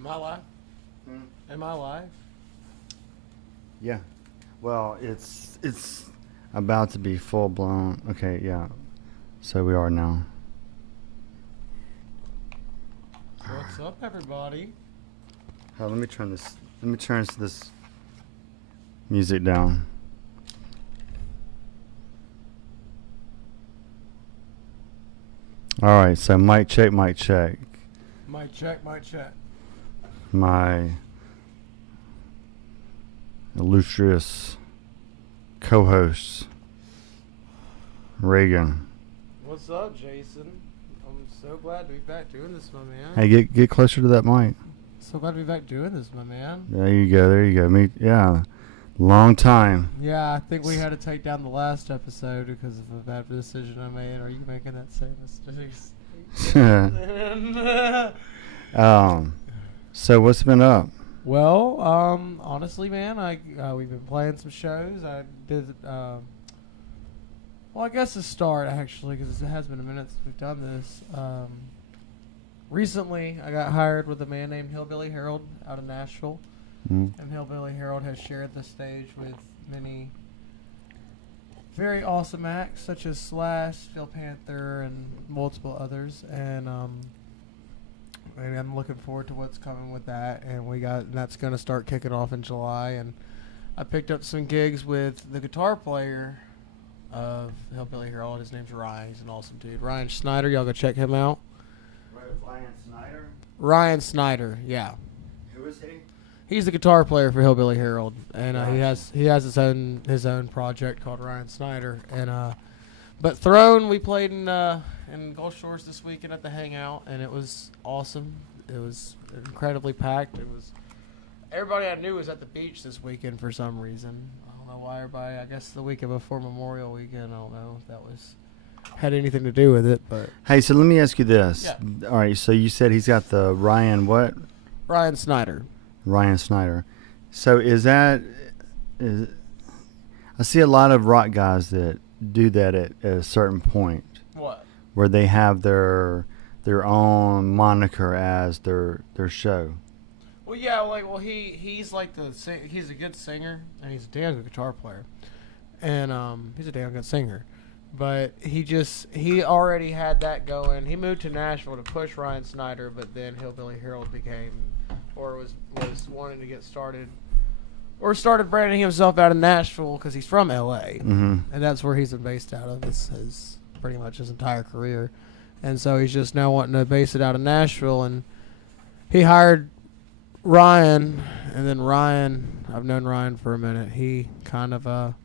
Am I live? Am I live? Yeah. Well, it's about to be full blown. Okay, yeah. So we are now. What's up, everybody? Let me turn this music down. All right. So mic check, mic check. Mic check, mic check. My illustrious co-host Reagan. What's up, Jason? I'm so glad to be back doing this, my man. Hey, get closer to that mic. So glad to be back doing this, my man. There you go. There you go. Yeah. Long time. Yeah, I think we had to take down the last episode because of a bad decision I made. Are you making that same mistake? So what's been up? Well, honestly, man, we've been playing some shows. I did, well, I guess to start, actually, because it has been a minute since we've done this. Recently, I got hired with a man named Hillbilly Harold out of Nashville. And Hillbilly Harold has shared the stage with many very awesome acts, such as Slash, Steel Panther, and multiple others. And I'm looking forward to what's coming with that. And that's going to start kicking off in July. And I picked up some gigs with the guitar player of Hillbilly Harold. His name's Ryan. He's an awesome dude. Ryan Snyder. Y'all go check him out. Ryan Snyder? Ryan Snyder, yeah. Who is he? He's the guitar player for Hillbilly Harold, and Gotcha. he has his own project called Ryan Snyder. And but Throne, we played in Gulf Shores this weekend at the Hangout, and it was awesome. It was incredibly packed. Everybody I knew was at the beach this weekend for some reason. I don't know why everybody. I guess the weekend before Memorial Weekend. I don't know if that had anything to do with it, but Hey, so let me ask you this. Yeah. All right, so you said he's got the Ryan what? Ryan Snyder. Ryan Snyder. So I see a lot of rock guys that do that at a certain point What? where they have their own moniker as their show. Well, yeah, he's like he's a good singer and he's a damn good guitar player, and he's a damn good singer, but he already had that going. He moved to Nashville to push Ryan Snyder, but then Hillbilly Harold was wanting to get started, or started branding himself out of Nashville because he's from L.A. Mm-hmm. And that's where he's been based out of his pretty much his entire career, and so he's just now wanting to base it out of Nashville, and he hired Ryan, and then Ryan, I've known Ryan for a minute. He kind of got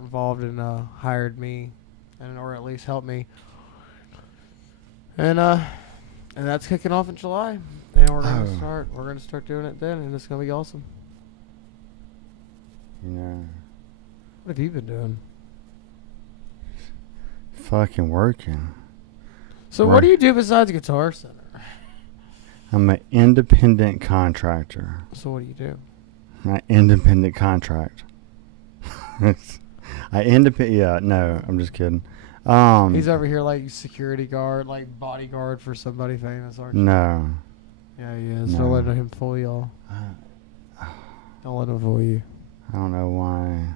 involved and hired me, or at least helped me, and that's kicking off in July, and we're gonna start doing it then, and it's gonna be awesome. Yeah. What have you been doing? Fucking working. So what do you do besides Guitar Center? I'm an independent contractor. So what do you do? My independent contract. Yeah, no, I'm just kidding. He's over here like security guard, like bodyguard for somebody famous, aren't you? No. Yeah, he is. No. Don't let him fool y'all. Don't let him fool you. I don't know why.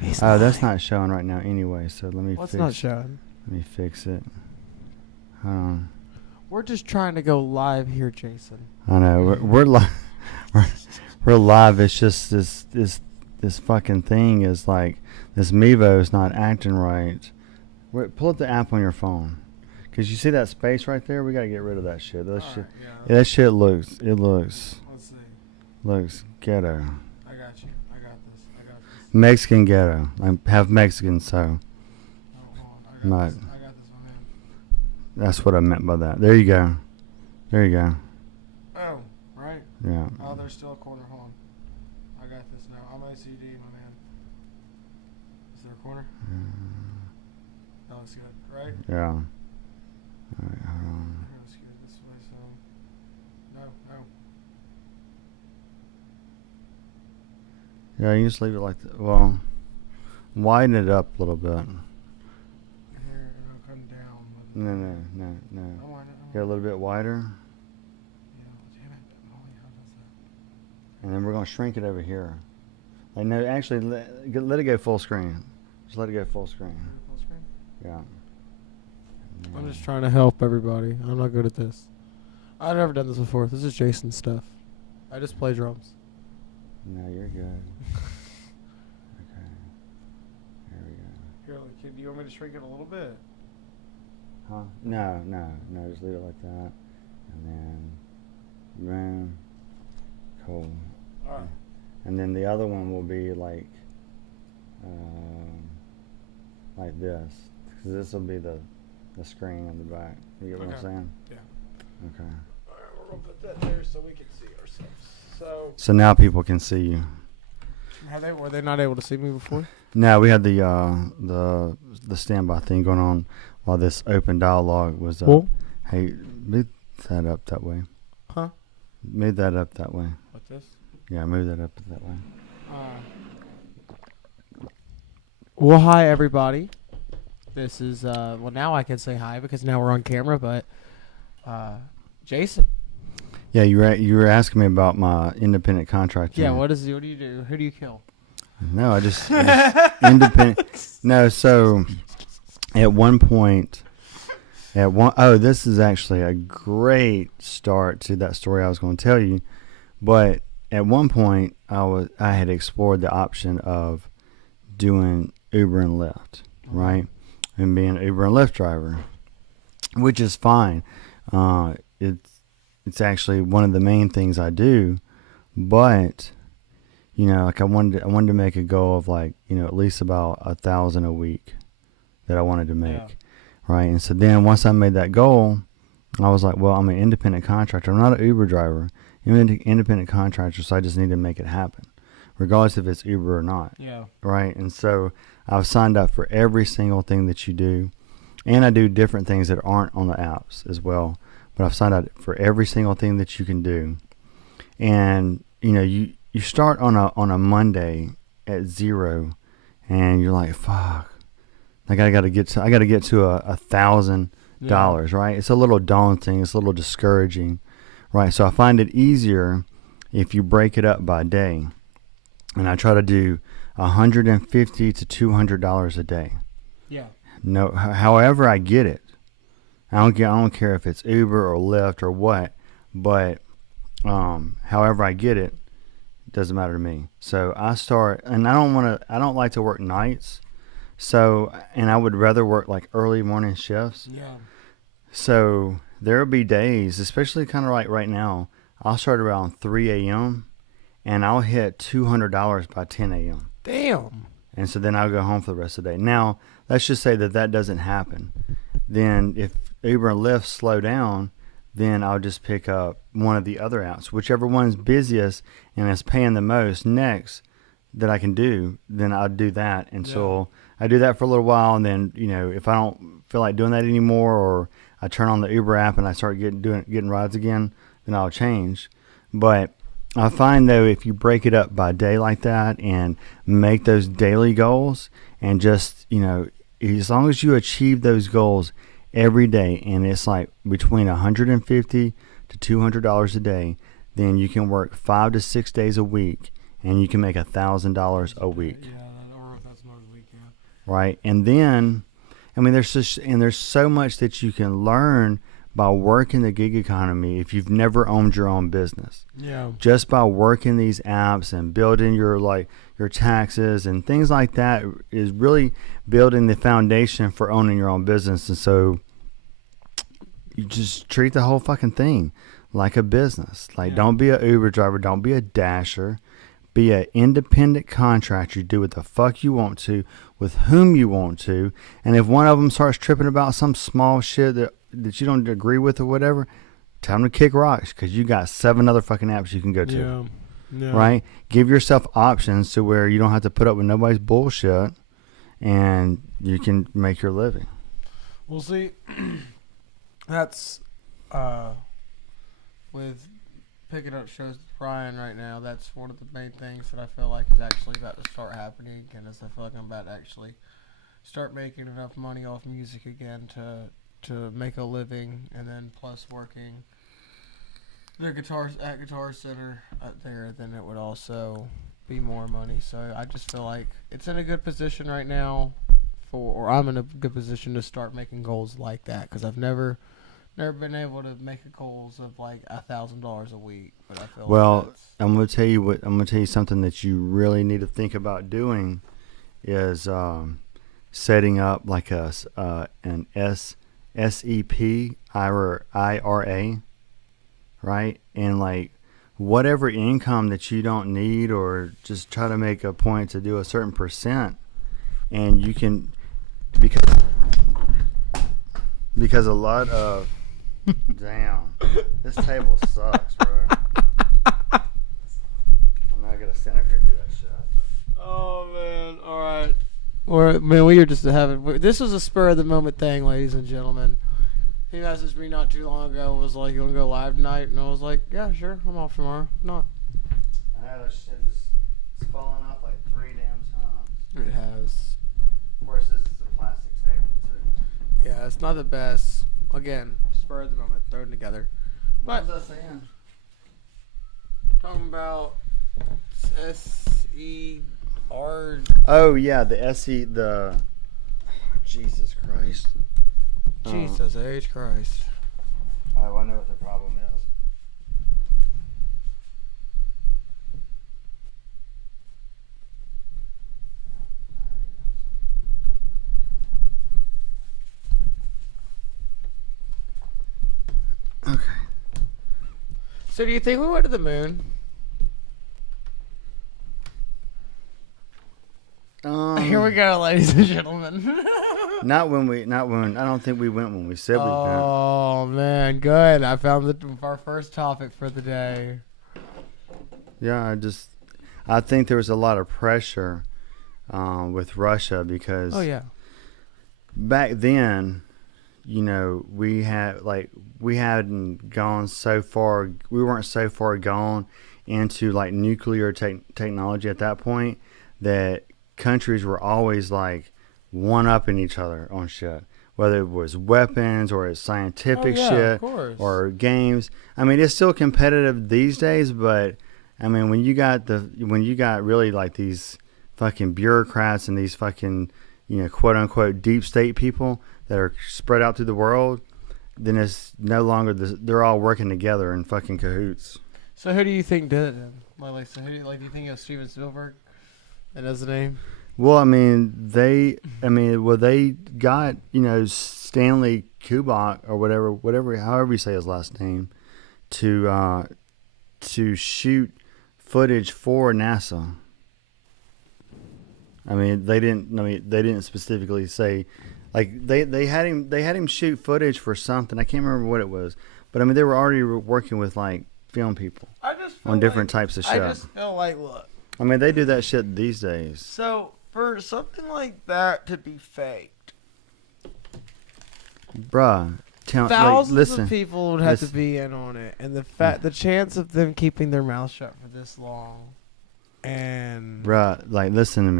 He's That's not showing right now anyway, so let me What's fix not showing? Let me fix it. Hold on. We're just trying to go live here, Jason. I know. We're live. We're live. It's just this fucking thing is like this Mevo is not acting right. Pull up the app on your phone, cause you see that space right there. We gotta get rid of that shit. That shit. Yeah. That shit looks. Let's see. Looks ghetto. I got you. I got this. Mexican ghetto. I have Mexican, so. Hold on. Right. I got this, my man. That's what I meant by that. There you go. There you go. Oh, right. Yeah. Oh, there's still a corner. Hold on. I got this now. I'm OCD, my man. Is there a corner? That looks good, right? Yeah. All right, hold on. I'm gonna scoot it this way, so. No. Yeah, you just leave it like that. Well, widen it up a little bit. Here, and I'll come down with No. I want it. Get a little bit wider. Yeah, damn it. Oh, how does that? And then we're going to shrink it over here. Like, no, actually, let it go full screen. Just let it go full screen. Full screen? Yeah. I'm just trying to help everybody. I'm not good at this. I've never done this before. This is Jason's stuff. I just play drums. No, you're good. Okay. There we go. Here, do you want me to shrink it a little bit? Huh? No. Just leave it like that. And then, boom. Cool. All right. And then the other one will be like this. Because this will be the screen in the back. You get what I'm saying? Yeah. Okay. All right, we're going to put that there so we can see ourselves. So now people can see you. Were they not able to see me before? No, we had the standby thing going on while this open dialogue was up. Cool. Hey, move that up that way. Huh? Move that up that way. What's this? Yeah, move that up that way. Well, hi, everybody. This is, well, now I can say hi because now we're on camera, but Jason. Yeah, you were asking me about my independent contractor. Yeah, what do you do? Who do you kill? No, I just independent. No, so at one point, this is actually a great start to that story I was going to tell you. But at one point, I had explored the option of doing Uber and Lyft, right, and being an Uber and Lyft driver, which is fine. It's actually one of the main things I do, but like I wanted to make a goal of like at least about 1,000 a week that I wanted to make, right? And so then once I made that goal, I was like, well, I'm an independent contractor. I'm not an Uber driver. I'm an independent contractor, so I just need to make it happen, regardless if it's Uber or not. Yeah. Right. And so I've signed up for every single thing that you do, and I do different things that aren't on the apps as well. But I've signed up for every single thing that you can do. And, you start on a Monday at 0 and you're like, fuck, I gotta get to $1,000, right? It's a little daunting. It's a little discouraging, right? So I find it easier if you break it up by day. And I try to do $150 to $200 a day. Yeah. No, however I get it. I don't care if it's Uber or Lyft or what, but however I get it, doesn't matter to me. So I start, and I don't like to work nights. So, and I would rather work like early morning shifts. Yeah. So there'll be days, especially kind of like right now, I'll start around 3 a.m. and I'll hit $200 by 10 a.m. Damn. And so then I'll go home for the rest of the day. Now, let's just say that doesn't happen. Then if Uber and Lyft slow down, then I'll just pick up one of the other apps, whichever one's busiest and is paying the most next that I can do, then I'll do that. And so I do that for a little while, and then, if I don't feel like doing that anymore, or I turn on the Uber app and I start getting rides again, then I'll change. But I find, though, if you break it up by day like that and make those daily goals, and just, as long as you achieve those goals every day, and it's like between $150 to $200 a day, then you can work 5 to 6 days a week, and you can make $1,000 a week. Yeah, or that's not a week, yeah. Right, and then, there's so much that you can learn by working the gig economy if you've never owned your own business. Yeah. Just by working these apps and building your taxes and things like that is really building the foundation for owning your own business. And so you just treat the whole fucking thing like a business. Don't be a Uber driver. Don't be a dasher. Be an independent contractor. You do what the fuck you want to with whom you want to. And if one of them starts tripping about some small shit that you don't agree with or whatever, tell them to kick rocks, because you got 7 other fucking apps you can go to. Yeah. Right? Give yourself options to where you don't have to put up with nobody's bullshit, and you can make your living. Well, see, that's with picking up shows with Brian right now, that's one of the main things that I feel like is actually about to start happening, and I feel like I'm about to actually start making enough money off music again to to make a living, and then plus working their guitars at Guitar Center up there, then it would also be more money. So I just feel like it's in a good position right now or I'm in a good position to start making goals like that, because I've never been able to make goals of like $1,000 a week. But I feel Well, like I'm gonna tell you something that you really need to think about doing is setting up like an SEP IRA, right? And like whatever income that you don't need, or just try to make a point to do a certain percent, and you can because a lot of damn, this table sucks, bro. I'm not gonna stand up here and do that shit. Oh man! All right. Or man, we were just having. This was a spur of the moment thing, ladies and gentlemen. He messaged me not too long ago and was like, "You want to go live tonight?" And I was like, "Yeah, sure. I'm off tomorrow." Not. I had that shit just falling off like 3 damn times. It has. Of course, this is a plastic table too. Yeah, it's not the best. Again, spur of the moment, thrown together. What was I saying? Talking about SER. Oh yeah, the Jesus Christ. Jesus H Christ. Oh, I know what the problem is. Okay. So do you think we went to the moon? Here we go, ladies and gentlemen. Not when I don't think we went when we said we went. Oh man, good. I found our first topic for the day. Yeah, I think there was a lot of pressure with Russia because Oh yeah. back then, you know, we hadn't gone so far. We weren't so far gone into like nuclear technology at that point that countries were always like one-upping each other on shit, whether it was weapons or it's scientific shit or games. I mean, it's still competitive these days, but I mean, when you got really like these fucking bureaucrats and these fucking, you know, quote unquote deep state people that are spread out through the world, then it's no longer they're all working together in fucking cahoots. So who do you think did it then? So who do you think it was Steven Spielberg? That is the name. Well, they got, you know, Stanley Kubrick or whatever, however you say his last name, to shoot footage for NASA. They didn't specifically say, like they had him shoot footage for something. I can't remember what it was, but they were already working with like film people on different types of shit. I just feel like, look. They do that shit these days. So for something like that to be faked, bruh, thousands of people would have to be in on it, and the chance of them keeping their mouth shut for this long, and bruh, like listen to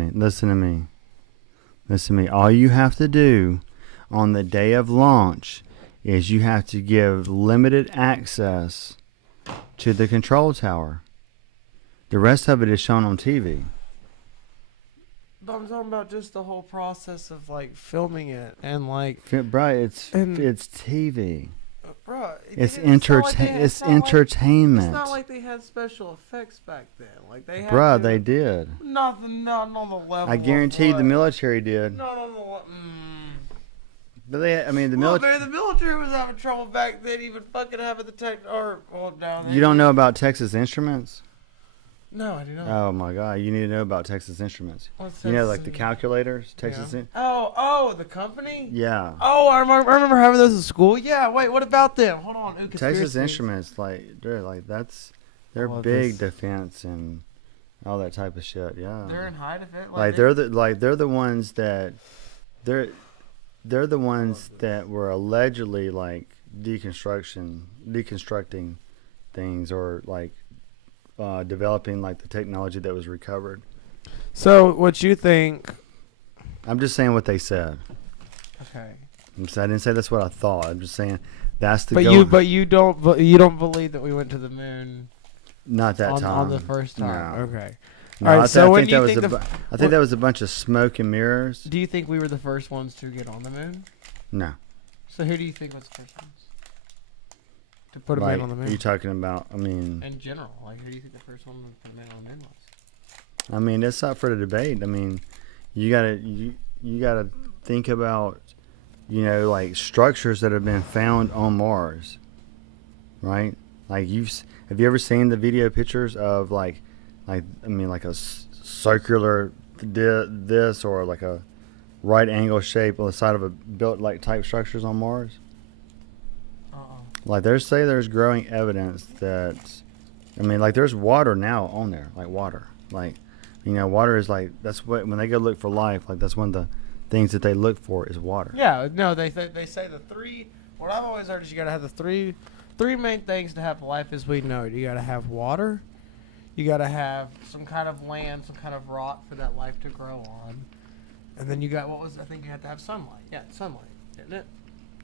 me. All you have to do on the day of launch is you have to give limited access to the control tower. The rest of it is shown on TV. But I'm talking about just the whole process of like filming it and like, bruh, it's TV. Bruh, it's entertainment. It's not like they had special effects back then. Like they had. Bruh, they did. Not on the level. I guarantee the military did. Not on the level. But the military. Man, the military was having trouble back then, even fucking having the tech or down there. You don't know about Texas Instruments? No, I do not. Oh my God, you need to know about Texas Instruments. What's you know, like the calculators, Texas. Yeah. Oh, the company. Yeah. Oh, I remember having those in school. Yeah. Wait, what about them? Hold on. Texas Instruments, they're big defense and all that type of shit. Yeah. They're in high defense. They're the ones that were allegedly like deconstructing things or like. Developing like the technology that was recovered. So what you think? I'm just saying what they said. Okay. I didn't say that's what I thought. I'm just saying that's the But goal. you don't believe that we went to the moon Not that time. on the first time. No. Okay. No, All right. So when do you I think think that was a bunch of smoke and mirrors. do you think we were the first ones to get on the moon? No. So who do you think was the first ones to put a Like, man on the moon? are you talking about? I mean, In general, like who do you think the first one to put a man on the moon was? I mean, it's up for the debate. I mean, you gotta think about, like structures that have been found on Mars, right? Like have you ever seen the video pictures of like a circular this or like a right angle shape on the side of a built like type structures on Mars? Like there's growing evidence that, like there's water now on there, like water, like. Water is like, that's what, when they go look for life, like that's one of the things that they look for is water. Yeah, no, they say the three, what I've always heard is you got to have the three main things to have life as we know it. You got to have water, you got to have some kind of land, some kind of rock for that life to grow on. And then you got, I think you have to have sunlight. Yeah, sunlight, isn't it?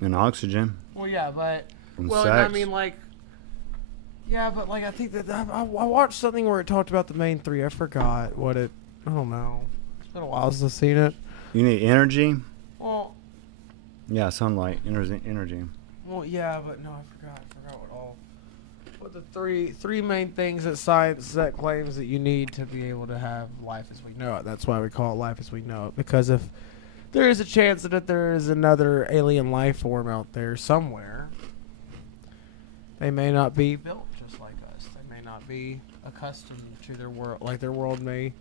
And oxygen. Well, yeah, but, And well, sex. I mean, like, yeah, but like I think that I watched something where it talked about the main three. I forgot what it. I don't know. It's been a while since I've seen it. You need energy. Well. Yeah, sunlight, energy. Well, yeah, but no, I forgot what the three main things that science that claims that you need to be able to have life as we know it. That's why we call it life as we know it. Because if there is a chance that there is another alien life form out there somewhere, they may not be built just like us. They may not be accustomed to their world. Like their world may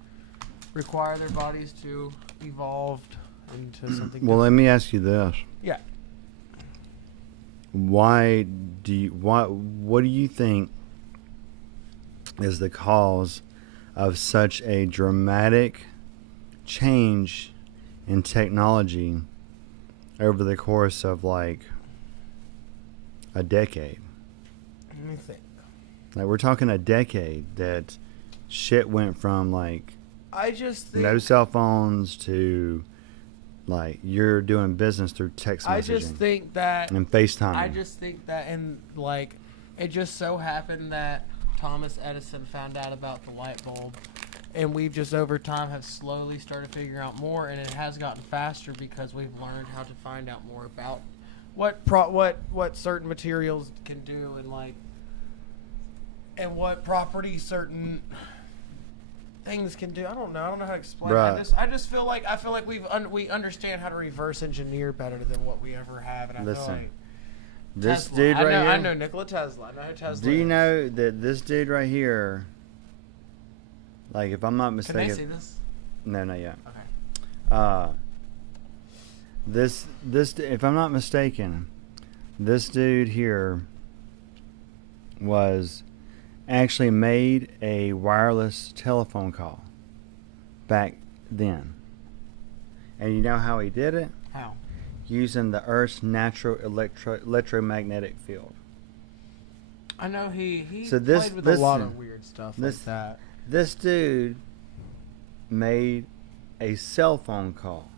require their bodies to evolve into something Well, different. let me ask you this. Yeah. What do you think is the cause of such a dramatic change in technology over the course of like a decade? Let me think. Like we're talking a decade that shit went from like I just think no cell phones to like you're doing business through text messaging. I just think that and FaceTime. I just think that, and like, it just so happened that Thomas Edison found out about the light bulb, and we've just over time have slowly started figuring out more, and it has gotten faster because we've learned how to find out more about what certain materials can do, and like, and what properties certain things can do. I don't know how to explain. Right. I just feel like we understand how to reverse engineer better than what we ever have, and I feel like this Tesla. dude right here. I know Nikola Tesla. I know who Tesla. Do you is. know that this dude right here, like if I'm not Can mistaken, they see this? no, not yet. Okay. This if I'm not mistaken, this dude here was actually made a wireless telephone call back then. And you know how he did it? How? Using the Earth's natural electromagnetic field. I know he So this- played with a lot listen, of weird stuff this- like that. This dude made a cell phone call.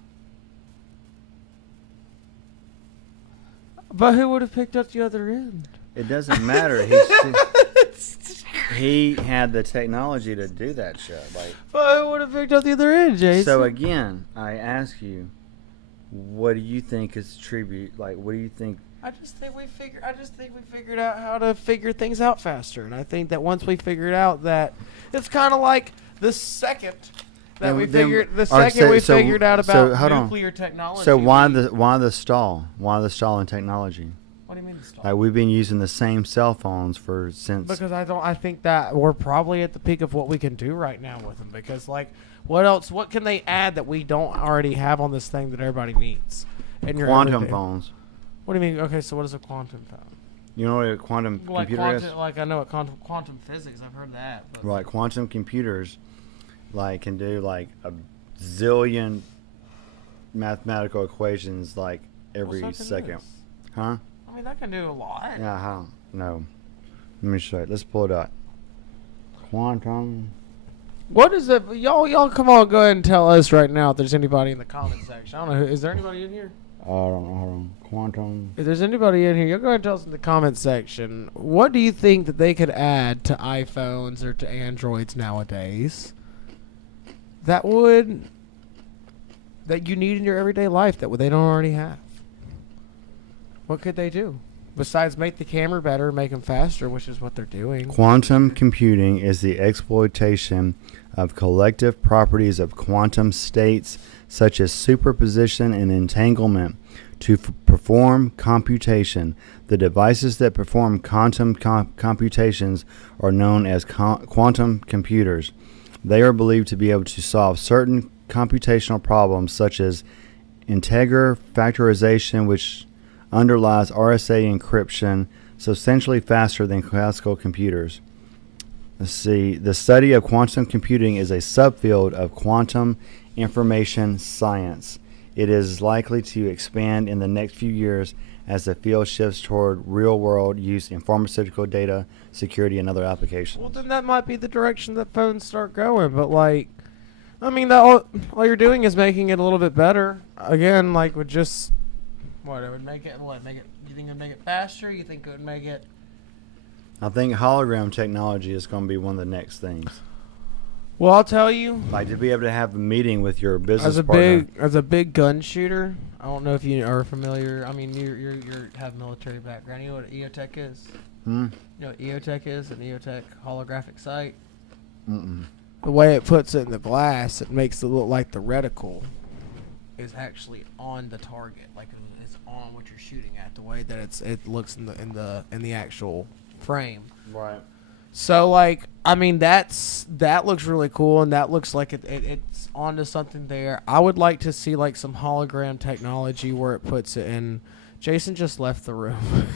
But who would have picked up the other end? It doesn't matter. He had the technology to do that shit. Like, But who would have picked up the other end, Jason? so again, I ask you, what do you think is tribute? Like, what do you think? I just think we figured out how to figure things out faster, and I think that once we figured out that it's kind of like the second that we figured figured out about nuclear technology. So why the stall? Why the stall in technology? What do you mean the stall? Like we've been using the same cell phones since. Because I think that we're probably at the peak of what we can do right now with them. Because like, what else? What can they add that we don't already have on this thing that everybody needs? And quantum phones. What do you mean? Okay, so what is a quantum phone? You know what a quantum computer is? Like I know what quantum physics. I've heard that. But Right, quantum computers, like can do like a zillion mathematical equations like every what's that second. is? Huh? I mean, that can do a lot. Yeah, how? No. Let me show you. Let's pull it up. Quantum. What is it? Y'all come on, go ahead and tell us right now if there's anybody in the comment section. I don't know. Is there anybody in here? I don't know. Hold on. Quantum. If there's anybody in here, you'll go ahead and tell us in the comment section. What do you think that they could add to iPhones or to Androids nowadays that you need in your everyday life that they don't already have? What could they do besides make the camera better, make them faster, which is what they're doing? Quantum computing is the exploitation of collective properties of quantum states such as superposition and entanglement to perform computation. The devices that perform quantum computations are known as quantum computers. They are believed to be able to solve certain computational problems such as integer factorization, which underlies RSA encryption, substantially faster than classical computers. Let's see. The study of quantum computing is a subfield of quantum information science. It is likely to expand in the next few years as the field shifts toward real-world use in pharmaceutical data, security, and other applications. Well, then that might be the direction that phones start going. But all you're doing is making it a little bit better. Again, with just what it would make it. What make it? You think it would make it faster? You think it would make it? I think hologram technology is going to be one of the next things. Well, I'll tell you. Like to be able to have a meeting with your business partner. As a big gun shooter, I don't know if you are familiar. I mean, you have military background. You know what EOTech is? Hmm? You know what EOTech is? An EOTech holographic sight. Mm-mm. The way it puts it in the glass, it makes it look like the reticle is actually on the target, like it's on what you're shooting at. The way that it looks in the actual frame. Right. So that looks really cool, and that looks like it's onto something there. I would like to see some hologram technology where it puts it in. Jason just left the room.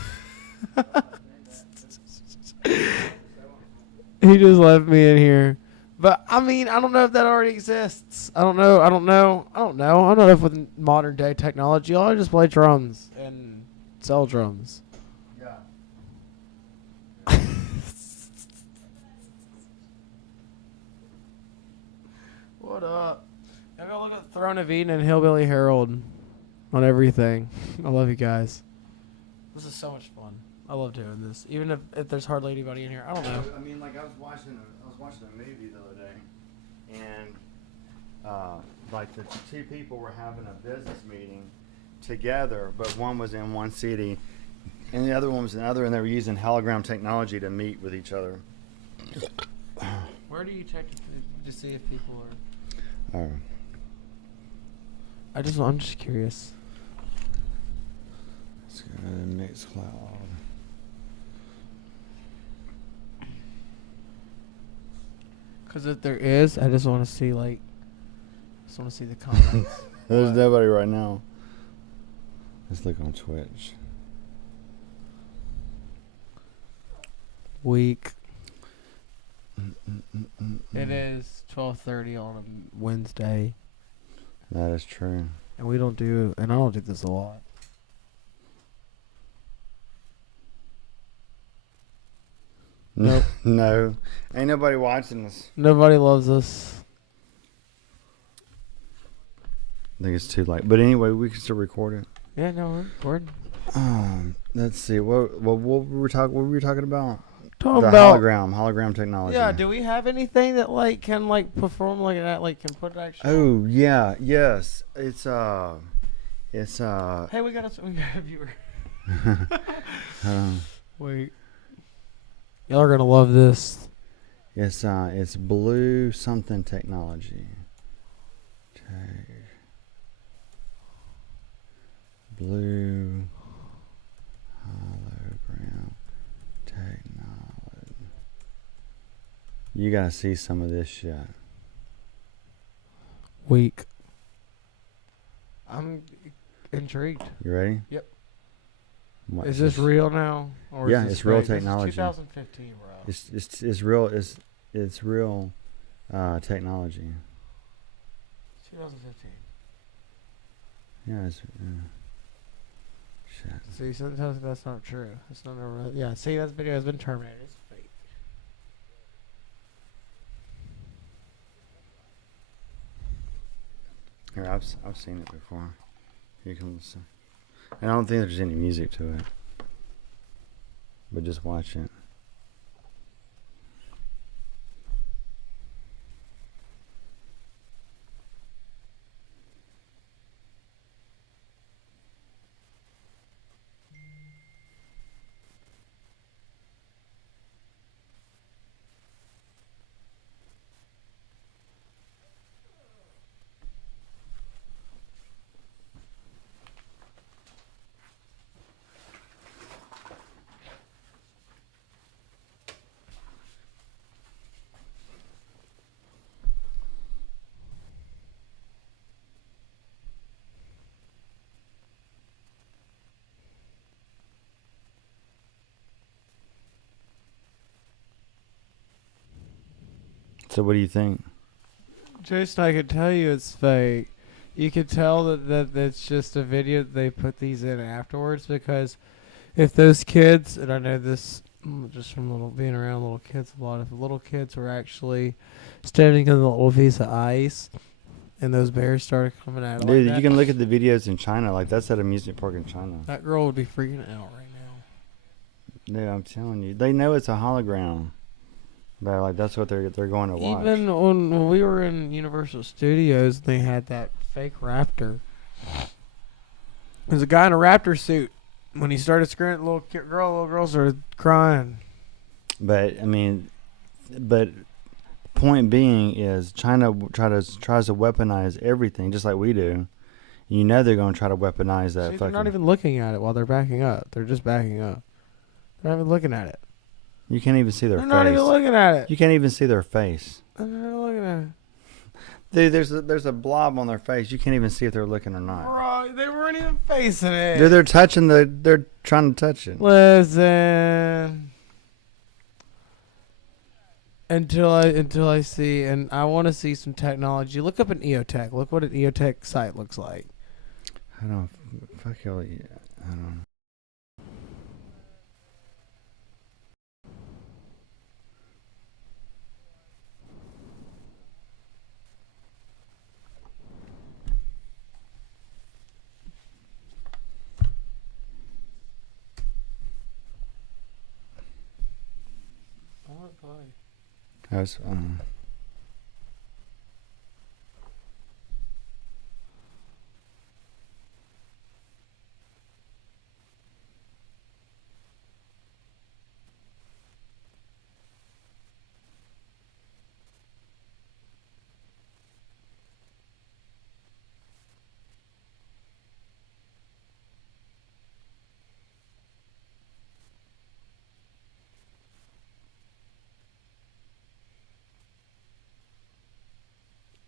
He just left me in here. But I don't know if that already exists. I don't know. I don't know if with modern day technology, I'll just play drums and sell drums. What up? Y'all go look at Throne of Eden and Hillbilly Herald on everything. I love you guys. This is so much fun. I love doing this, even if there's hardly anybody in here. I don't know. I mean, I was watching a movie the other day, and the two people were having a business meeting together, but one was in one city, and the other one was in another, and they were using hologram technology to meet with each other. Where do you check to see if people are? I'm just curious. Let's go to Mixcloud. Because if there is, I just want to see the comments. There's nobody right now. Let's look on Twitch. Week. It is 12:30 on a Wednesday. That is true. And I don't do this a lot. Nope. No. Ain't nobody watching this. Nobody loves us. I think it's too late. But anyway, we can still record it. Yeah, no, we're recording. Let's see. What were we talking about? Talking about hologram technology. Yeah, do we have anything that can perform like that, can put it actually? Oh yeah, yes. It's Hey, we got a viewer. Wait. Y'all are gonna love this. It's blue something technology. Blue hologram technology. You gotta see some of this shit. Weak. I'm intrigued. You ready? Yep. What, is this real now? Or yeah, is this it's real fake? technology. This is 2015, bro. It's real. It's real technology. 2015. Yeah. Shit. See, sometimes that's not true. It's not a real. Yeah. See, that video has been terminated. It's fake. Here, I've seen it before. Here comes. I don't think there's any music to it. But just watch it. So what do you think? Jason, I could tell you it's fake. You could tell that it's just a video that they put these in afterwards, because if those kids, and I know this just from being around little kids a lot, if the little kids were actually standing on the little piece of ice and those bears started coming at it Dude, like you that, can look at the videos in China. Like, that's at a amusement park in China. that girl would be freaking out right now. Dude, I'm telling you. They know it's a hologram. But, like, that's what they're going to watch. Even when we were in Universal Studios, they had that fake raptor. There's a guy in a raptor suit. When he started screaming, little girl started crying. But, I mean, point being is China tries to weaponize everything, just like we do. You know they're going to try to weaponize that. See, they're not even looking at it while they're backing up. They're just backing up. They're not even looking at it. You can't even see their face. They're not even looking at it. You can't even see their face. They're not even looking at it. Dude, there's a blob on their face. You can't even see if they're looking or not. Bro, they weren't even facing it. They're touching they're trying to touch it. Listen. Until I see, and I want to see some technology. Look up an EOTech. Look what an EOTech site looks like. I don't. Fuck you. I don't know. I was,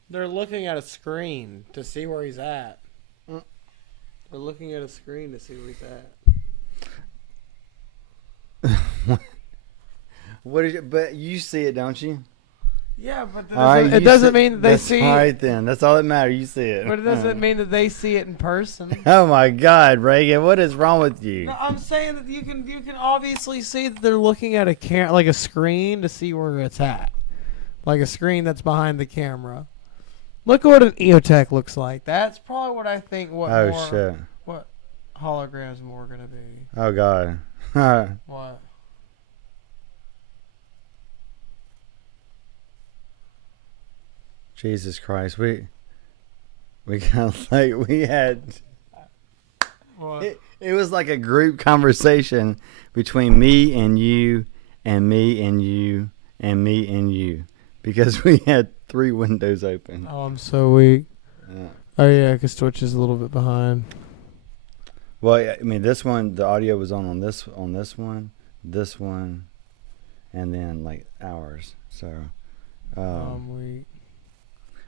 They're looking at a screen to see where he's at. They're looking at a screen to see where he's at. what is it? But you see it, don't you? Yeah, but It doesn't mean that they see it. All it. right, then. That's all that matters. You see it. But it doesn't mean that they see it in person. Oh my God, Reagan! What is wrong with you? No, I'm saying that you can obviously see that they're looking at like a screen to see where it's at, like a screen that's behind the camera. Look at what an EOTech looks like. That's probably what I think. What holograms more gonna be? Oh God. What? Jesus Christ, we got like we had. What? It was like a group conversation between me and you, and me and you, and me and you, because we had 3 windows open. Oh, I'm so weak. Yeah. Oh yeah, because Twitch is a little bit behind. Well, I mean, this one, the audio was on this one, and then like ours. So, I'm weak.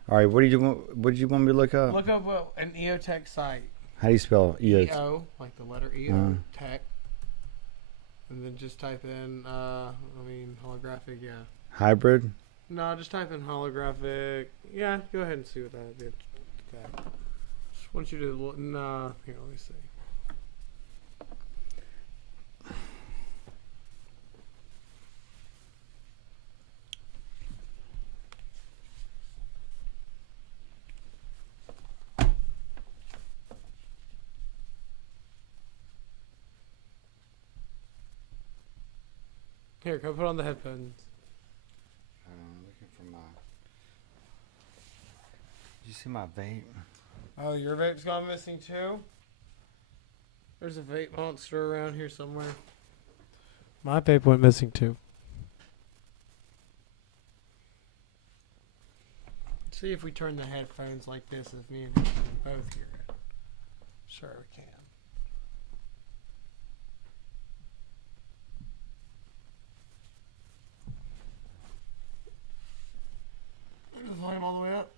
all right, what did you want me to look up? Look up an EOTech site. How do you spell EOTech? EO, like the letter EO, tech. And then just type in, holographic, yeah. Hybrid? No, just type in holographic. Yeah, go ahead and see what that is. Just want you to, here, let me see. Here, go put on the headphones. Looking for my. Did you see my vape? Oh, your vape's gone missing too? There's a vape monster around here somewhere. My vape went missing too. See if we turn the headphones like this, if me and him can both hear it. Sure we can. Turn the volume all the way up.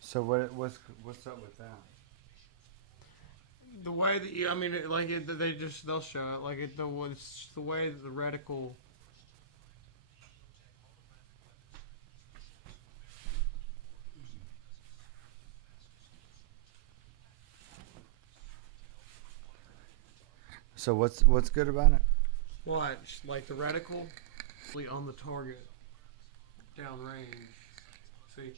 So what's up with that? The way that you, I mean, they'll show it like it's the way that the reticle. So what's good about it? Watch, like the reticle, on the target, downrange. See.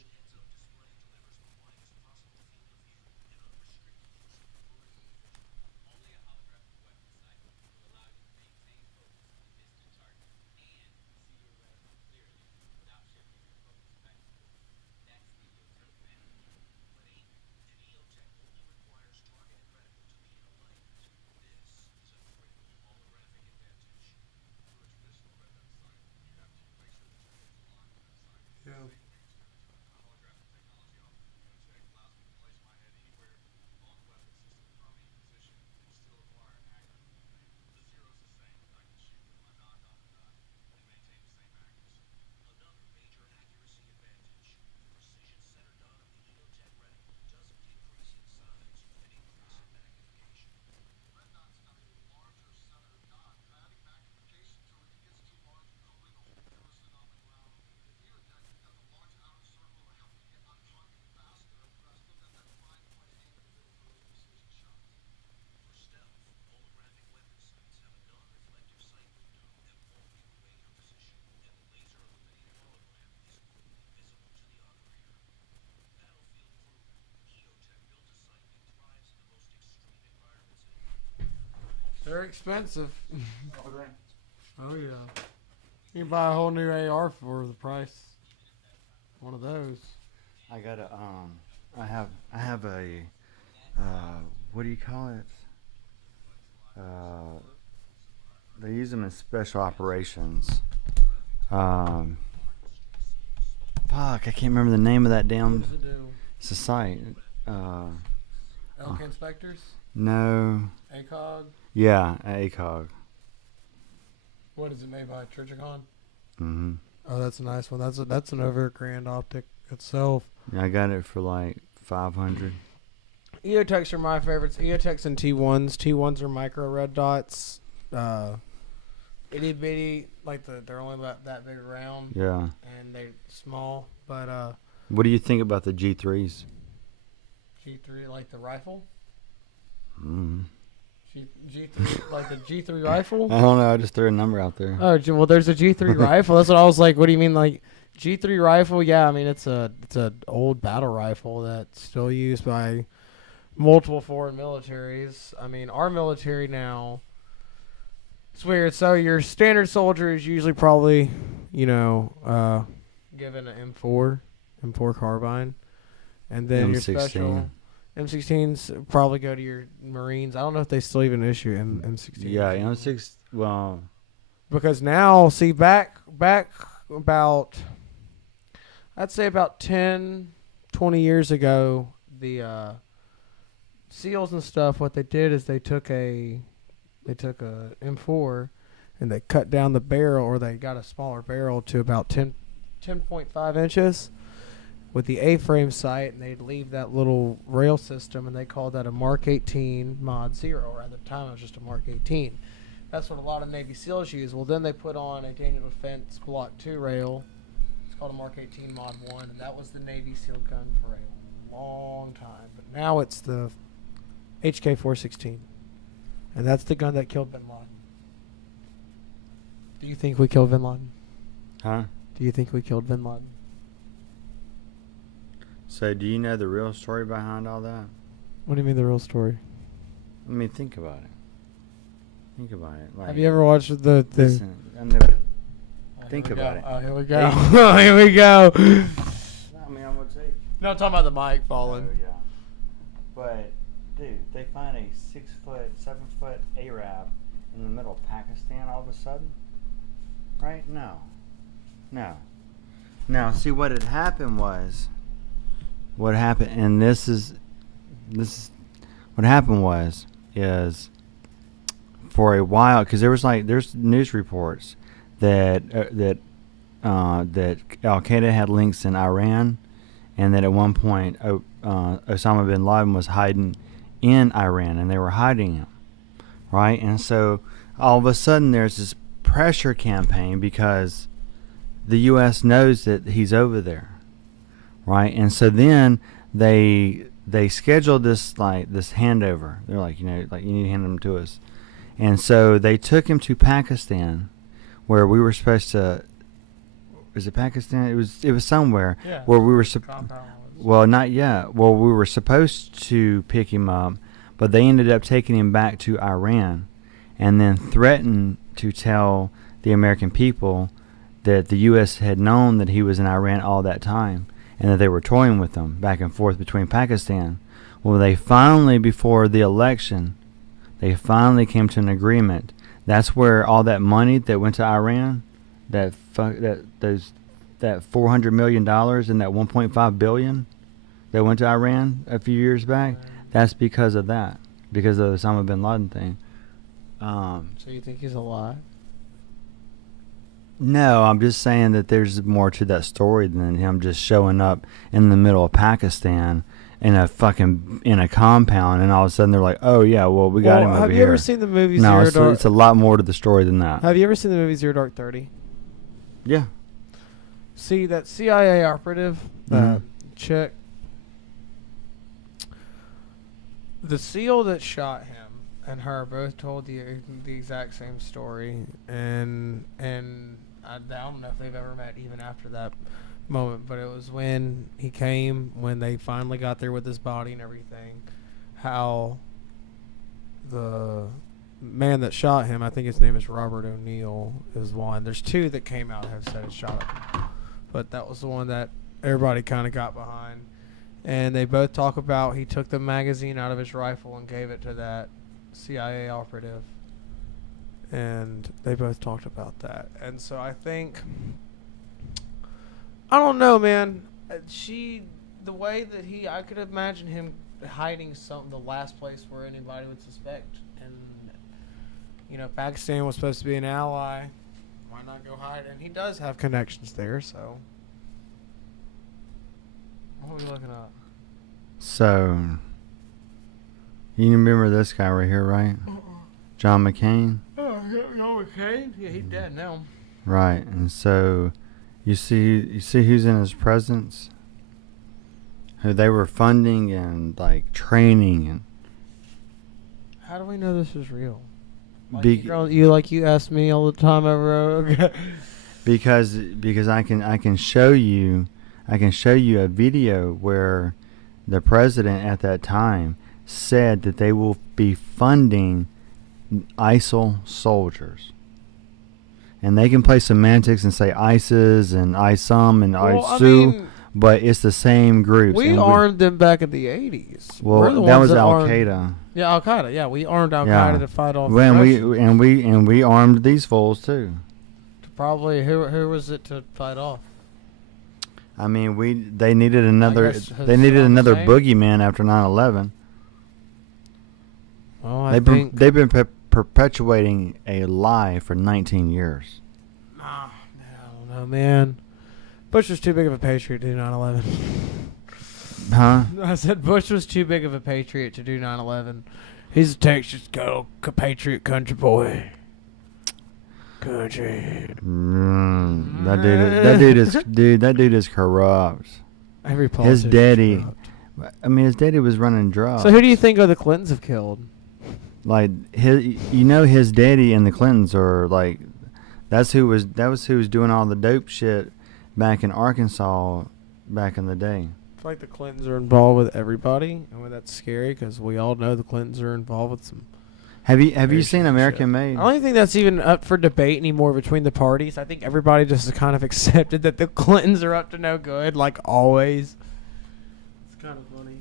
Yeah. They're expensive. Oh yeah. You can buy a whole new AR for the price. One of those. I got a I have a what do you call it? They use them in special operations. Fuck, I can't remember the name of that What damn. does it do? It's a site. Elk inspectors? No. ACOG? Yeah, ACOG. What is it made by? Trijicon? Mm-hmm. Oh, that's a nice one. That's an over $1,000 optic itself. Yeah, I got it for like 500. EOTechs are my favorites. EOTechs and T1s. T1s are micro red dots. Itty bitty, like they're only about that big around. Yeah. And they're small. But What do you think about the G3s? G3, like the rifle? Mm. G3, like the G3 rifle? I don't know. I just threw a number out there. Oh, well, there's a G3 rifle. That's what I was like. What do you mean, like G3 rifle? Yeah, I mean it's a old battle rifle that's still used by multiple foreign militaries. I mean, our military now. It's weird. So your standard soldier is usually probably, given an M4 carbine, and then your M16. special M16s probably go to your Marines. I don't know if they still even issue M16s. Yeah, M6. Well, because now, see, back about, I'd say about 10, 20 years ago, the SEALs and stuff, what they did is they took a M4 and they cut down the barrel, or they got a smaller barrel to about 10.5 inches with the A-frame sight, and they'd leave that little rail system, and they called that a Mark 18 Mod 0, or at the time it was just a Mark 18. That's what a lot of Navy SEALs use. Well, then they put on a Daniel Defense Block 2 rail. It's called a Mark 18 Mod 1, and that was the Navy SEAL gun for a long time. But now it's the HK-416, and that's the gun that killed Bin Laden. Do you think we killed Bin Laden? huh? Do Do you think we killed Bin Laden? So, do you know the real story behind all that? What do you mean the real story? I mean, think about it. Think about it. Like, Have you ever watched the listen, I never. Think here we about go. it. Oh, here we go. Here we go. I mean, I'm gonna take. No, I'm talking about the mic falling. Oh, yeah. But, dude, they find a 6 foot, 7 foot Arab in the middle of Pakistan all of a sudden? Right? No. Now, see what had happened was, what happened, and this is, what happened is, for a while, because there's news reports that Al Qaeda had links in Iran, and that at one point Osama bin Laden was hiding in Iran, and they were hiding him, right? And so all of a sudden there's this pressure campaign because the U.S. knows that he's over there, right? And so then they scheduled this handover. They're like, you need to hand him to us. And so they took him to Pakistan, where we were supposed to. Was it Pakistan? It was somewhere where we were. Well, not yet. Well, we were supposed to pick him up, but they ended up taking him back to Iran, and then threatened to tell the American people that the U.S. had known that he was in Iran all that time, and that they were toying with him back and forth between Pakistan. Well, they finally, before the election, they finally came to an agreement. That's where all that money that went to Iran, that $400 million and that 1.5 billion that went to Iran a few years back, that's because of that, because of the Osama bin Laden thing. So you think he's alive? No, I'm just saying that there's more to that story than him just showing up in the middle of Pakistan in a compound, and all of a sudden they're like, "Oh yeah, well we got him over here." Have you ever seen the movie No, Zero Dark? it's a lot more to the story than that. Have you ever seen the movie Zero Dark 30? Yeah. See that CIA operative, chick, the SEAL that shot him and her both told the exact same story, and I don't know if they've ever met even after that moment, but it was when he came, when they finally got there with his body and everything, how the man that shot him, I think his name is Robert O'Neill, is one. There's two that came out and have said it shot him, but that was the one that everybody kind of got behind. And they both talk about he took the magazine out of his rifle and gave it to that CIA operative. And they both talked about that. And so I think, I don't know, man. The way that I could imagine him hiding the last place where anybody would suspect. And, Pakistan was supposed to be an ally. Why not go hide? And he does have connections there, so. What are we looking at? So, you remember this guy right here, right? John McCain? Oh, John McCain? Yeah, he's dead now. Right, and so you see who's in his presence? Who they were funding and training and. How do we know this is real? You ask me all the time over. because I can show you a video where the president at that time said that they will be funding ISIL soldiers. And they can play semantics and say ISIS and ISIM and ISU, but it's the same groups. We armed them back in the 80s. Well, that was Al-Qaeda. Yeah, Al-Qaeda. Yeah, we armed Al-Qaeda to fight off we armed these fools too. Probably who was it to fight off? I mean, they needed another boogeyman after 9/11. Well, they've been perpetuating a lie for 19 years. I don't know, man. Bush was too big of a patriot to do 9/11. Huh? I said Bush was too big of a patriot to do 9/11. He's a Texas patriot country boy. Country. That dude is corrupt. Every politician. His daddy was running drugs. So who do you think the Clintons have killed? His daddy and the Clintons are that was who was doing all the dope shit back in Arkansas back in the day. I feel like the Clintons are involved with everybody, and that's scary because we all know the Clintons are involved with some. Have you Very seen shady American shit. Made? I don't even think that's even up for debate anymore between the parties. I think everybody just kind of accepted that the Clintons are up to no good, like always. It's kind of funny.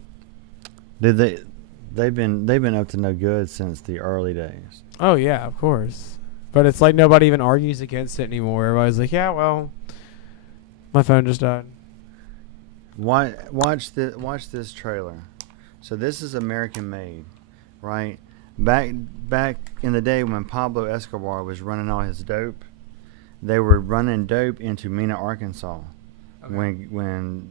Did they've been up to no good since the early days. Oh yeah, of course. But it's like nobody even argues against it anymore. Everybody's like, yeah, well, my phone just died. Watch this trailer. So this is American Made, right? Back in the day when Pablo Escobar was running all his dope, they were running dope into Mena, Arkansas, when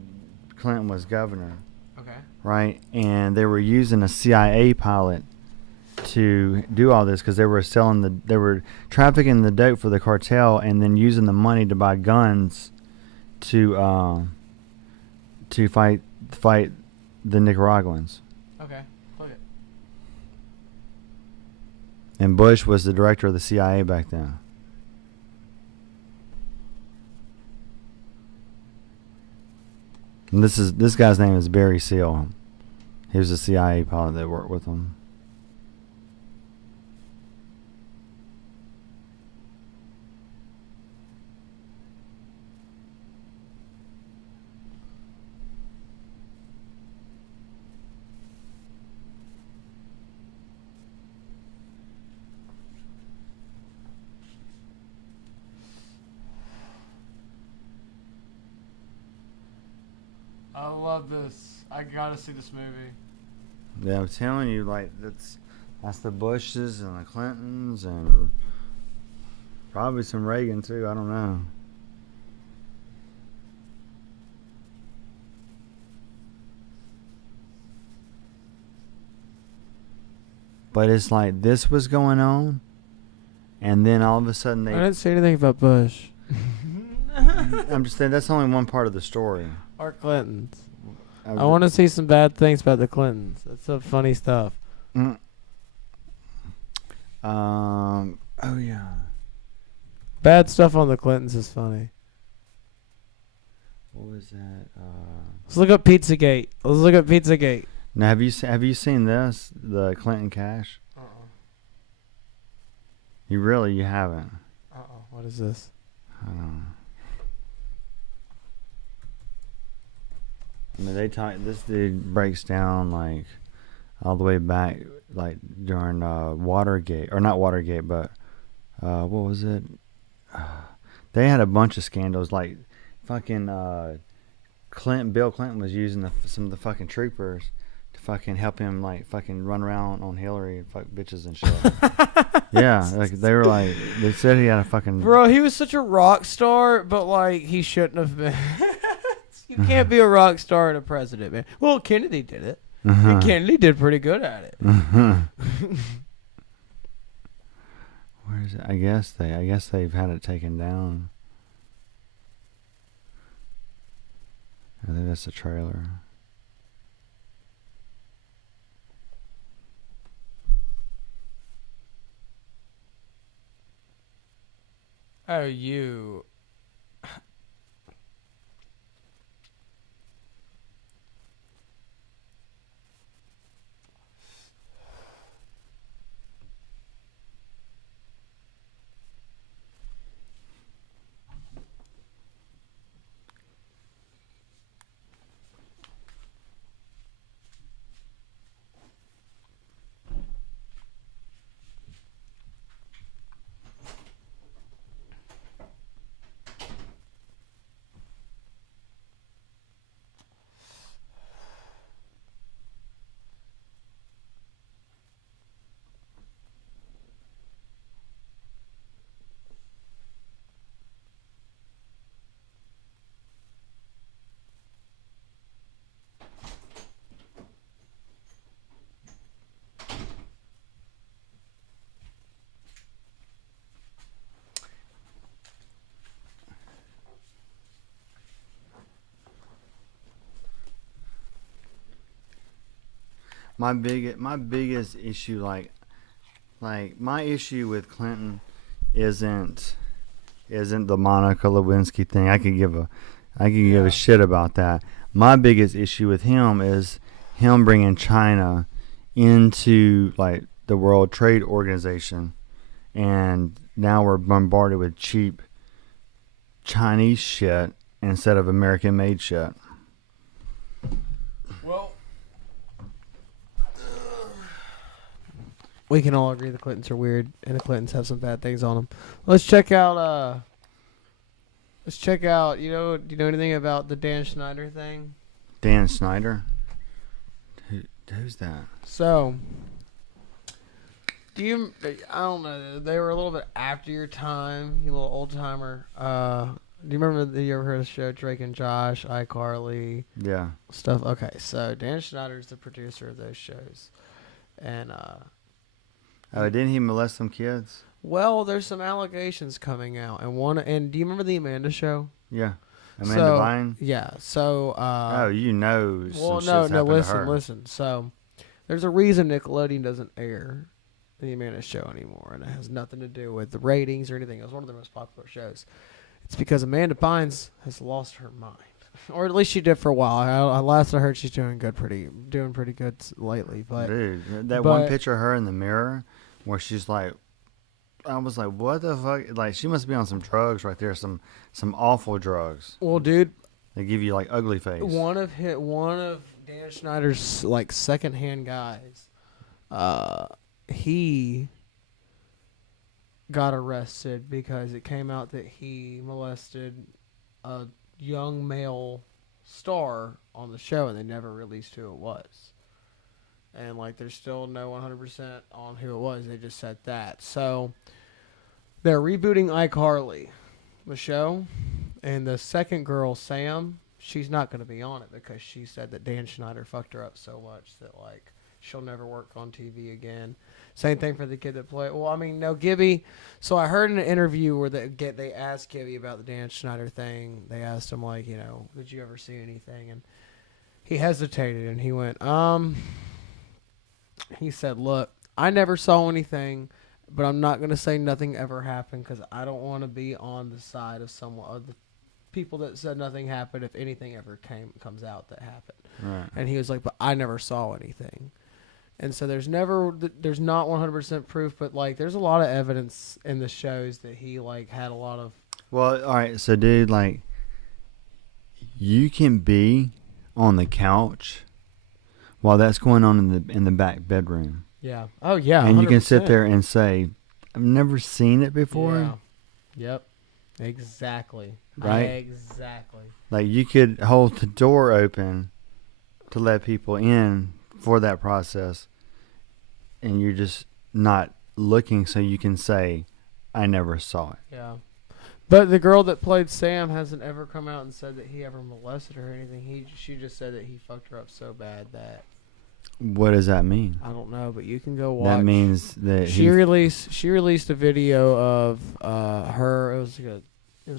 Clinton was governor. Okay. Right, and they were using a CIA pilot to do all this because they were trafficking the dope for the cartel and then using the money to buy guns to fight the Nicaraguans. Okay. Play it. And Bush was the director of the CIA back then. And this guy's name is Barry Seal. He was a CIA pilot that worked with him. I love this. I gotta see this movie. Yeah, I'm telling you, like that's the Bushes and the Clintons and probably some Reagan too. I don't know. But it's like this was going on, and then all of a sudden I didn't say anything about Bush. I'm just saying that's only one part of the story. Or Clintons. I want to see some bad things about the Clintons. That's some funny stuff. Oh yeah. Bad stuff on the Clintons is funny. What was that? Let's look up Pizzagate. Now have you seen this? The Clinton cash? You haven't. What is this? I don't know. I mean, this dude breaks down like all the way back, like during Watergate, or not Watergate, but what was it? They had a bunch of scandals, like fucking Bill Clinton was using some of the fucking troopers to fucking help him, like fucking run around on Hillary and fuck bitches and shit. Yeah, like they said he had a fucking. Bro, he was such a rock star, but like he shouldn't have been. You can't be a rock star and a president, man. Well, Kennedy did it. And Kennedy did pretty good at it. Where is it? I guess they've had it taken down. I think that's the trailer. Oh, you. My biggest issue, like my issue with Clinton isn't isn't the Monica Lewinsky thing. I could give a shit about that. My biggest issue with him is him bringing China into like the World Trade Organization, and now we're bombarded with cheap Chinese shit instead of American-made shit. Well, we can all agree the Clintons are weird, and the Clintons have some bad things on them. Let's check out. You know, do you know anything about the Dan Schneider thing? Dan Snyder? Who's that? So, I don't know. They were a little bit after your time, you little old timer. Do you remember? You ever heard of the show Drake and Josh, iCarly? Yeah. Stuff. Okay, so Dan Schneider's the producer of those shows, and Oh, didn't he molest some kids? well, there's some allegations coming out, and do you remember the Amanda Show? Yeah. Amanda Bynes? Yeah. So. Oh, you know. Well, some no. shit's happened to her. Listen. So, there's a reason Nickelodeon doesn't air the Amanda Show anymore, and it has nothing to do with the ratings or anything. It was one of their most popular shows. It's because Amanda Bynes has lost her mind, or at least she did for a while. Last I heard, she's doing pretty good lately. But dude, that one picture of her in the mirror, where she's like, I was like, what the fuck? Like, she must be on some drugs right there, some awful drugs. Well, dude, they give you like ugly face. One of Dan Schneider's like secondhand guys, he got arrested because it came out that he molested a young male star on the show, and they never released who it was. And like, there's still no 100% on who it was. They just said that. So they're rebooting iCarly, the show, and the second girl, Sam, she's not going to be on it because she said that Dan Schneider fucked her up so much that like she'll never work on TV again. Same thing for the kid that played. Well, I mean, no, Gibby. So I heard in an interview where they asked Gibby about the Dan Schneider thing. They asked him, like, you know, did you ever see anything? And he hesitated, and he went, he said, look, I never saw anything, but I'm not going to say nothing ever happened because I don't want to be on the side of the people that said nothing happened if anything ever comes out that happened. Right. And he was like, but I never saw anything. And so there's not 100% proof, but like there's a lot of evidence in the shows that he like had a lot of. Well, all right, so dude, like, you can be on the couch while that's going on in the back bedroom. Yeah. Oh yeah. And 100%. you can sit there and say, I've never seen it before. Yeah. Yep. Exactly. Right. Exactly. Like, you could hold the door open to let people in for that process, and you're just not looking, so you can say, I never saw it. Yeah. But the girl that played Sam hasn't ever come out and said that he ever molested her or anything. She just said that he fucked her up so bad that. What does that mean? I don't know, but you can go watch. That means that she released a video of her. It was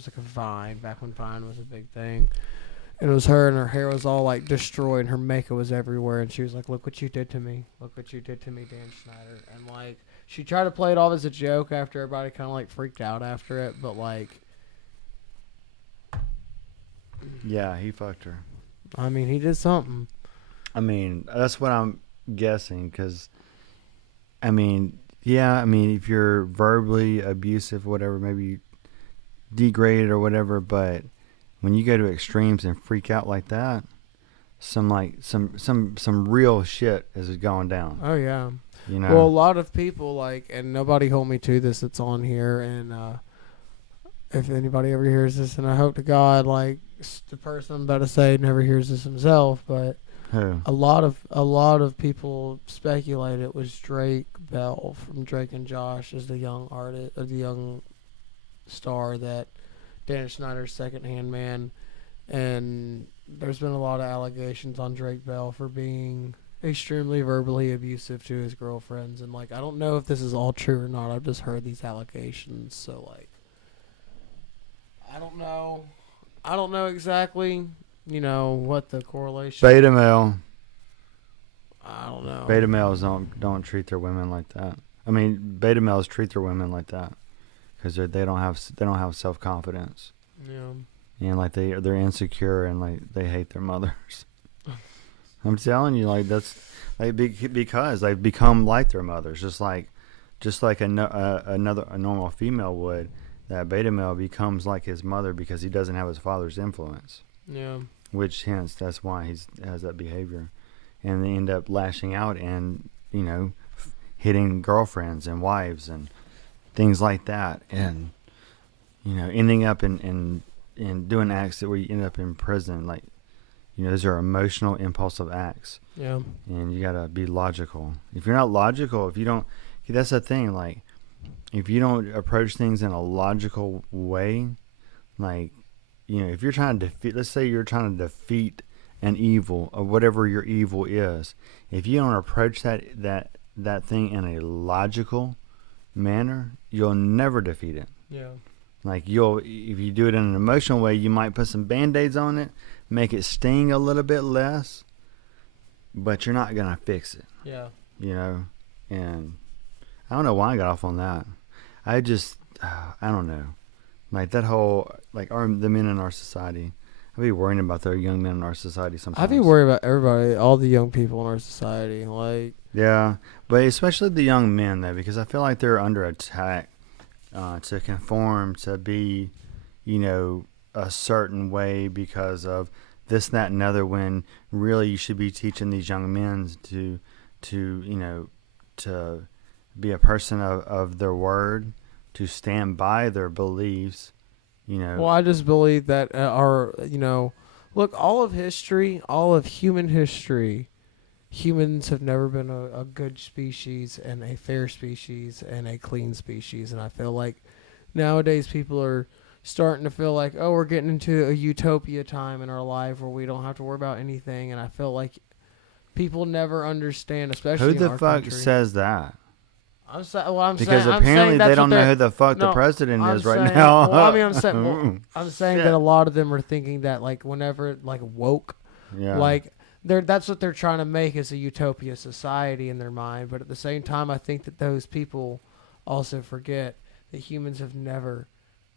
like a Vine back when Vine was a big thing. And it was her, and her hair was all like destroyed, and her makeup was everywhere. And she was like, "Look what you did to me! Look what you did to me, Dan Schneider!" And like, she tried to play it off as a joke after everybody kind of like freaked out after it, but like, yeah, he fucked her. I mean, he did something. I mean, that's what I'm guessing, because, I mean, yeah, I mean, if you're verbally abusive, whatever, maybe you degrade or whatever, but when you go to extremes and freak out like that, some real shit is going down. Oh yeah. You know. Well, a lot of people like, and nobody hold me to this that's on here, and if anybody ever hears this, and I hope to God, like, the person I'm about to say never hears this himself, but who? a lot of people speculate it was Drake Bell from Drake and Josh as the young artist, or the young star that Dan Schneider's second-hand man, and there's been a lot of allegations on Drake Bell for being extremely verbally abusive to his girlfriends, and like, I don't know if this is all true or not. I've just heard these allegations, so like, I don't know exactly, you know, what the correlation. Beta male. I don't know. Beta males don't treat their women like that. I mean, beta males treat their women like that. because they don't have self confidence, Yeah. and like they're insecure and like they hate their mothers. I'm telling you, like that's like because they've become like their mothers, just like a normal female would. That beta male becomes like his mother because he doesn't have his father's influence. Yeah. Which hence that's why he has that behavior, and they end up lashing out and hitting girlfriends and wives and things like that, and ending up in doing acts that where you end up in prison. Like those are emotional, impulsive acts. Yeah. And you gotta be logical. If you're not logical, if you don't, that's the thing. Like if you don't approach things in a logical way, like if you're trying to defeat, let's say you're trying to defeat an evil or whatever your evil is, if you don't approach that thing in a logical manner, you'll never defeat it. Yeah. Like if you do it in an emotional way, you might put some band-aids on it, make it sting a little bit less, but you're not gonna fix it. Yeah. And I don't know why I got off on that. I don't know. Like that whole, like the men in our society, I be worrying about the young men in our society sometimes. I be worried about everybody, all the young people in our society. Like, yeah, but especially the young men though, because I feel like they're under attack to conform, to be, a certain way because of this, that, and other. When really you should be teaching these young men to be a person of their word, to stand by their beliefs, Well, I just believe that look, all of history, all of human history, humans have never been a good species and a fair species and a clean species. And I feel like nowadays people are starting to feel like, oh, we're getting into a utopia time in our life where we don't have to worry about anything. And I feel like people never understand, especially who the in our fuck country. says that? Because apparently they don't know who the fuck the president is right now. I'm saying that a lot of them are thinking that like whenever like woke, like that's what they're trying to make is a utopia society in their mind. But at the same time, I think that those people also forget that humans have never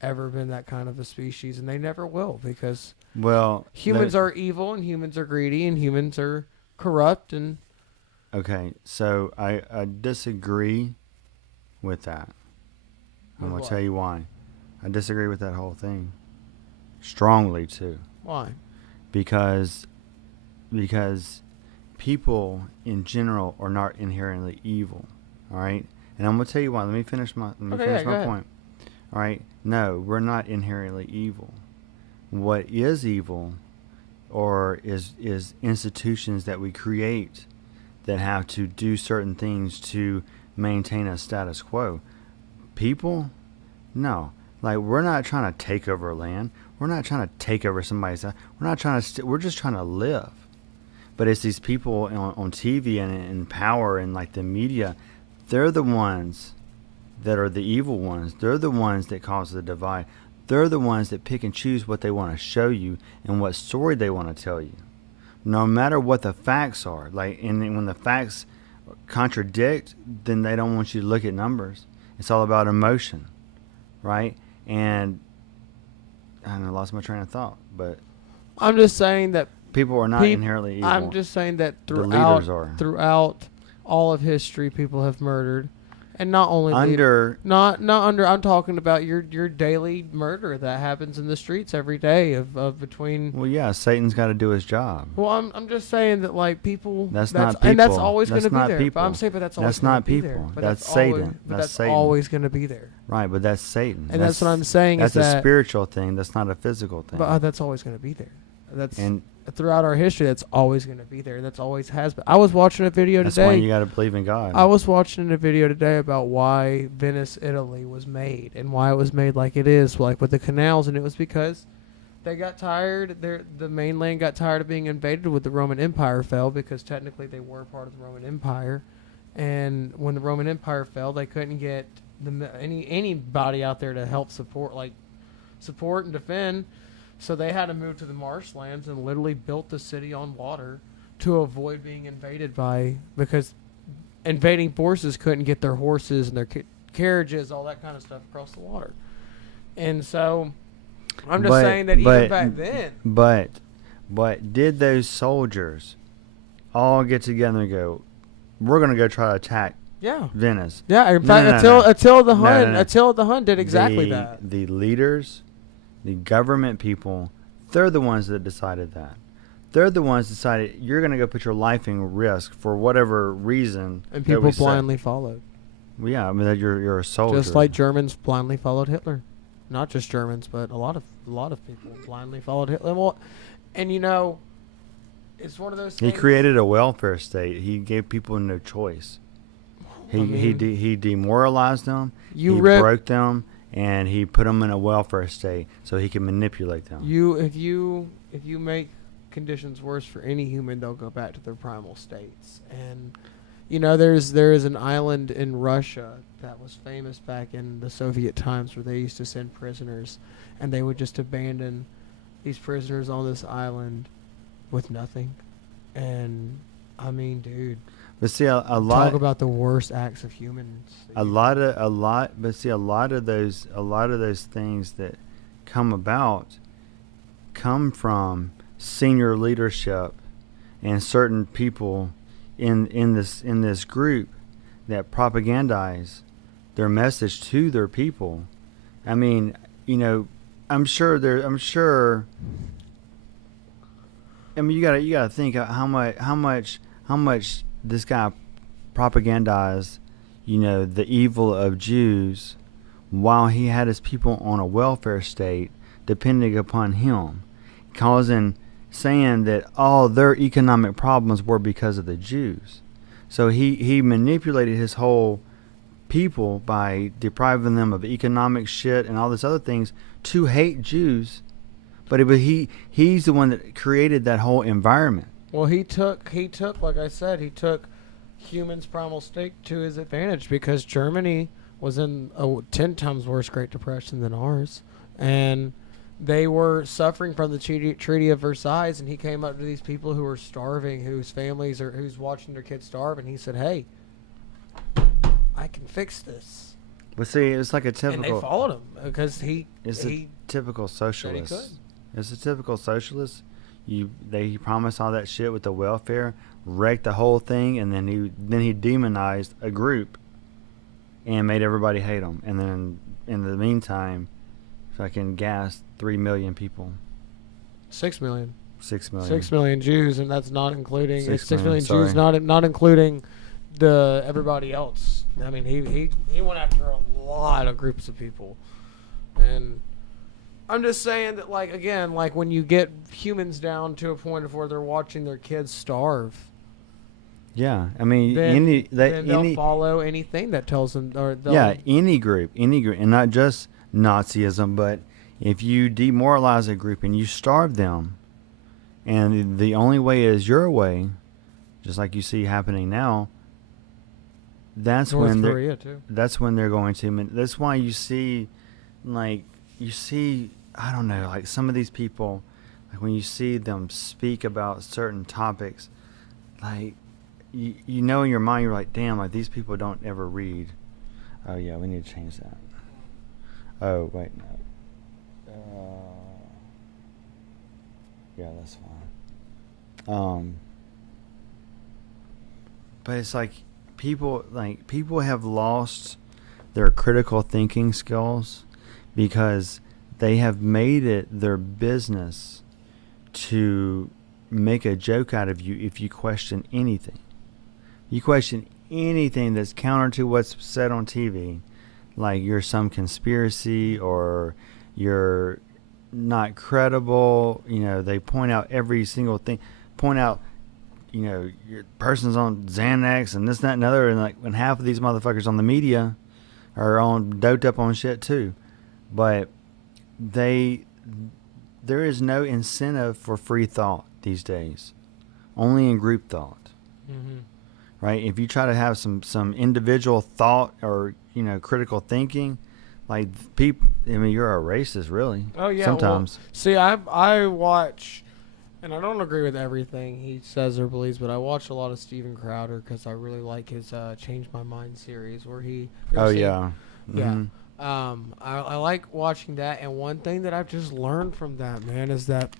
ever been that kind of a species, and they never will, because humans are evil and humans are greedy and humans are corrupt. And okay, so I disagree with that. I'm going to tell you why. I disagree with that whole thing strongly too. Why? Because people in general are not inherently evil. All right, and I'm going to tell you why. Let me finish my point. All right, no, we're not inherently evil. What is evil, or is institutions that we create that have to do certain things to maintain a status quo. People, no. Like, we're not trying to take over land. We're not trying to take over somebody's house. We're not trying to we're just trying to live. But it's these people on TV and in power and like the media, they're the ones that are the evil ones. They're the ones that cause the divide. They're the ones that pick and choose what they want to show you and what story they want to tell you, no matter what the facts are. Like, and when the facts contradict, then they don't want you to look at numbers. It's all about emotion, right? And I lost my train of thought, but I'm just saying that people are not inherently evil. I'm just saying that throughout all of history, people have murdered. And not only not under. I'm talking about your daily murder that happens in the streets every day of between. Well, yeah, Satan's got to do his job. Well, I'm just saying that like people. That's not people. And that's always going to be there. People. But I'm saying, but that's always. That's not people. There. But that's Satan. That's Satan. always going to be there. Right, but that's Satan. And that's what I'm saying. That's is a spiritual thing. That's not a physical thing. But that's always going to be there. Throughout our history, that's always going to be there. That's always has been. I was watching a video today. That's why you got to believe in God. I was watching a video today about why Venice, Italy was made and why it was made like it is, like with the canals. And it was because they got tired. The mainland got tired of being invaded when the Roman Empire fell, because technically they were part of the Roman Empire. And when the Roman Empire fell, they couldn't get anybody out there to help support and defend. So they had to move to the marshlands and literally built the city on water to avoid being invaded because invading forces couldn't get their horses and their carriages, all that kind of stuff across the water. And so I'm just saying that even back then. But did those soldiers all get together and go, we're going to go try to attack Venice? Yeah, in fact, until the Hun did exactly that. The leaders, the government people, they're the ones that decided that. They're the ones that decided you're going to go put your life in risk for whatever reason. And people blindly followed. Well, yeah, I mean, you're a soldier. Just like Germans blindly followed Hitler. Not just Germans, but a lot of people blindly followed Hitler. Well, and it's one of those things. He created a welfare state. He gave people no choice. He demoralized them. He broke them, and he put them in a welfare state so he could manipulate them. If you make conditions worse for any human, they'll go back to their primal states. And there is an island in Russia that was famous back in the Soviet times where they used to send prisoners, and they would just abandon these prisoners on this island with nothing. And I mean, dude. But see, a lot. Talk about the worst acts of humans. But see, a lot of those things that come about come from senior leadership and certain people in this group that propagandize their message to their people. I mean, I'm sure. I mean, you gotta think of how much this guy propagandized, the evil of Jews, while he had his people on a welfare state depending upon him, saying that all their economic problems were because of the Jews. So he manipulated his whole people by depriving them of economic shit and all this other things to hate Jews. But he's the one that created that whole environment. Well, he took like I said, he took humans' primal state to his advantage, because Germany was in a 10 times worse Great Depression than ours, and they were suffering from the Treaty of Versailles, and he came up to these people who were starving, whose families are who's watching their kids starve, and he said, "Hey, I can fix this." But see, it's like a typical. And they followed him because a typical socialist. It's a typical socialist. He promised all that shit with the welfare, wrecked the whole thing, and then he demonized a group, and made everybody hate him. And then in the meantime, fucking gassed 3 million people. 6 million. 6 million. 6 million Jews, and that's not including 6 million sorry. Jews, not including the everybody else. I mean, he went after a lot of groups of people, and I'm just saying that, like when you get humans down to a point of where they're watching their kids starve. Yeah, I mean, then they'll follow anything that tells them. Any group, and not just Nazism, but if you demoralize a group and you starve them, and the only way is your way, just like you see happening now. That's North when Korea too. That's when they're going to. That's why you see, I don't know, like some of these people, like when you see them speak about certain topics, like you in your mind, you're like, damn, like these people don't ever read. Oh yeah, we need to change that. Oh wait, no. Yeah, that's fine. But it's like people have lost their critical thinking skills because they have made it their business to make a joke out of you if you question anything. You question anything that's counter to what's said on TV, like you're some conspiracy or you're not credible. They point out every single thing. Your person's on Xanax and this, that, and other, and when half of these motherfuckers on the media are doped up on shit too. But there is no incentive for free thought these days, only in group thought. Mm-hmm. Right? If you try to have some individual thought or critical thinking, like people, I mean, you're a racist, really. Oh yeah. Sometimes. Well, see, I watch And I don't agree with everything he says or believes, but I watch a lot of Steven Crowder because I really like his Change My Mind series where he. You ever Oh seen- yeah. Yeah. Mhm. I like watching that, and one thing that I've just learned from that, man, is that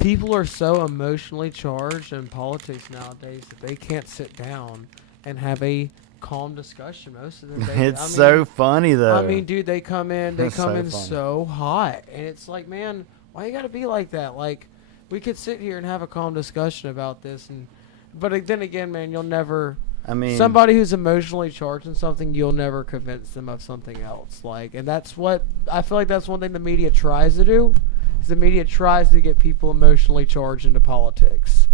people are so emotionally charged in politics nowadays that they can't sit down and have a calm discussion most of the day. It's so funny though. I mean, dude, they come in That's so funny. so hot, and it's like, man, why you got to be like that? Like, we could sit here and have a calm discussion about this, but then again, man, you'll never. I mean, Somebody who's emotionally charged in something, you'll never convince them of something else. Like, and that's what I feel like. That's one thing the media tries to do. Is the media tries to get people emotionally charged into politics,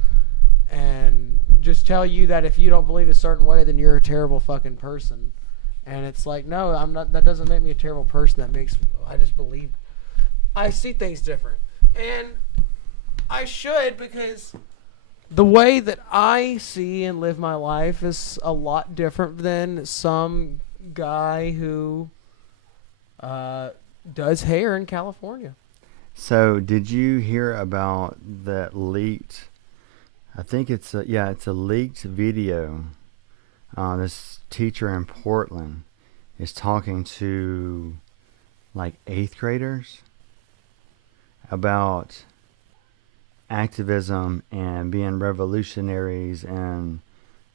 and just tell you that if you don't believe a certain way, then you're a terrible fucking person. And it's like, no, I'm not. That doesn't make me a terrible person. I just believe. I see things different, and I should, because the way that I see and live my life is a lot different than some guy who does hair in California. so did you hear about that leaked? I think it's a leaked video. This teacher in Portland is talking to like 8th graders about activism and being revolutionaries and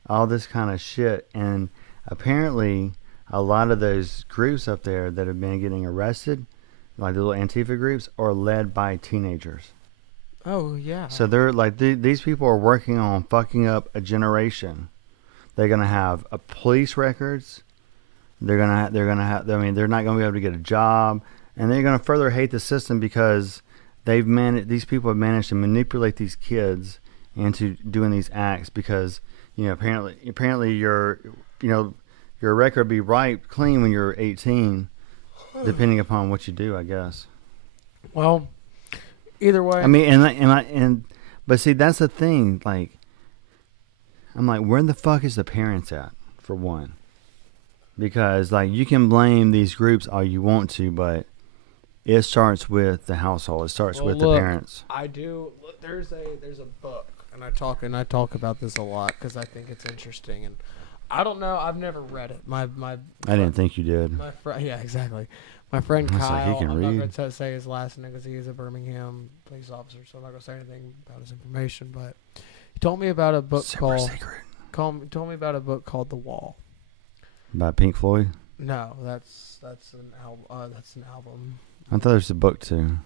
all this kind of shit. And apparently a lot of those groups up there that have been getting arrested, like the little Antifa groups, are led by teenagers. Oh yeah. So they're like, these people are working on fucking up a generation. They're gonna have police records. They're gonna have. I mean, they're not gonna be able to get a job, and they're gonna further hate the system because these people have managed to manipulate these kids into doing these acts because, apparently your record be right clean when you're 18, depending upon what you do, I guess. Well, either way. I mean, but see, that's the thing. Like, I'm like, where the fuck is the parents at, for one? Because like, you can blame these groups all you want to, but it starts with the household. It starts with the parents. I do. Look, there's a book, and I talk about this a lot because I think it's interesting. And I don't know. I've never read it. I didn't think you did. My friend, yeah, exactly. My friend That's Kyle. like he can I'm read. not going to say his last name because he is a Birmingham police officer, so I'm not going to say anything about his information. But he told me about a book Super called. secret. Told me about a book called The Wall. By Pink Floyd. No, that's an album. That's an album. I thought there was a book too,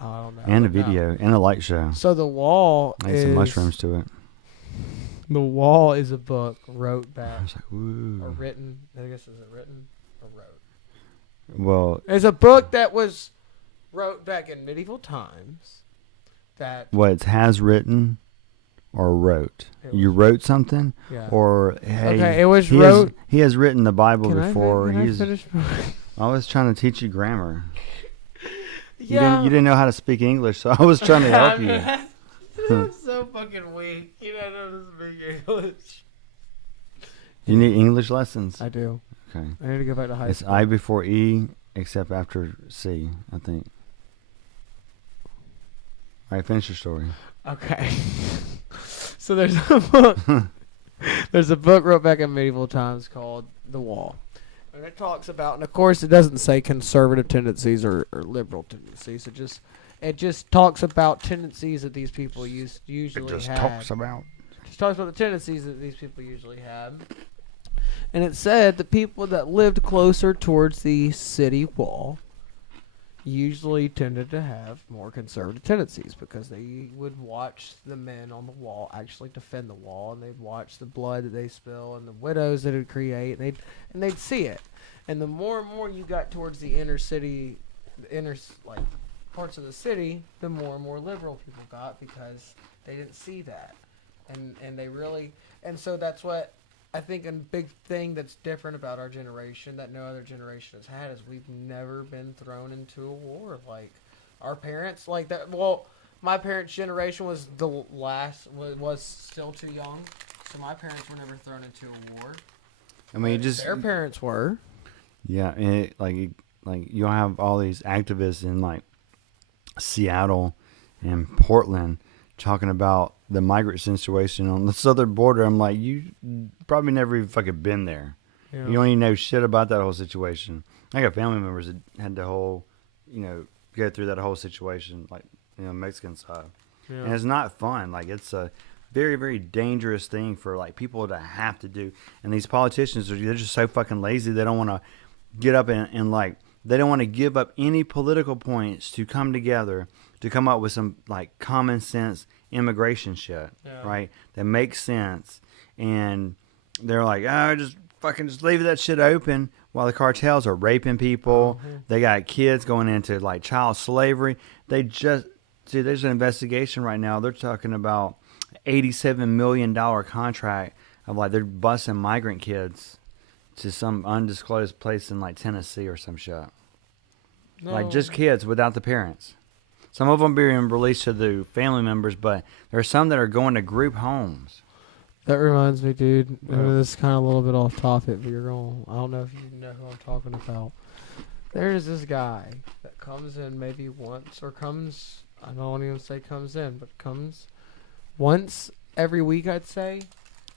I don't know. and a but no. video, and a light show. So The Wall I ate is some mushrooms to it. The Wall is a book wrote back I was like, ooh. or written. I guess is it written or wrote? Well, It's a book that was wrote back in medieval times. That what has written or wrote? It You was- wrote something, yeah. or hey, Okay, it was he wrote. he has written the Bible Can before. I He's. finish? I was trying to teach you grammar. Yeah. You didn't know how to speak English, so I was trying to help you. I'm so fucking weak. You don't know to speak English. You need English lessons. I do. Okay. I need to go back to high It's school. I before E, except after C, I think. All right, finish your story. Okay. So there's a book. There's a book wrote back in medieval times called The Wall. And it talks about, and of course it doesn't say conservative tendencies or liberal tendencies. It just talks about tendencies that these people usually have. talks about. Just talks about the tendencies that these people usually have. And it said the people that lived closer towards the city wall usually tended to have more conservative tendencies because they would watch the men on the wall actually defend the wall, and they'd watch the blood that they spill and the widows that it would create, and they'd see it. And the more and more you got towards the inner city, like parts of the city, the more and more liberal people got because they didn't see that, and they really, and so that's what I think a big thing that's different about our generation that no other generation has had is we've never been thrown into a war like our parents, like that. Well, my parents' generation was the last, was still too young, so my parents were never thrown into a war. I mean, Their parents were. Yeah, and you'll have all these activists in like Seattle and Portland talking about the migrant situation on the southern border. I'm like, you probably never even fucking been there. Yeah. You don't even know shit about that whole situation. I got family members that had the whole, go through that whole situation, like, Mexican side. Yeah. And it's not fun. Like, it's a very, very dangerous thing for, like, people to have to do. And these politicians, they're just so fucking lazy. They don't want to get up and like, they don't want to give up any political points to come together to come up with some, like, common sense immigration shit, right? That makes sense. And they're like, just leave that shit open while the cartels are raping people. Mm-hmm. They got kids going into, like, child slavery. There's an investigation right now. They're talking about $87 million contract of, like, they're busing migrant kids to some undisclosed place in, like, Tennessee or some shit. No. Like, just kids without the parents. Some of them being released to the family members, but there are some that are going to group homes. That reminds me, dude. Yeah. This is kind of a little bit off topic, but you're going. I don't know if you know who I'm talking about. There's this guy that comes in maybe once, or comes. I don't even say comes in, but comes once every week, I'd say.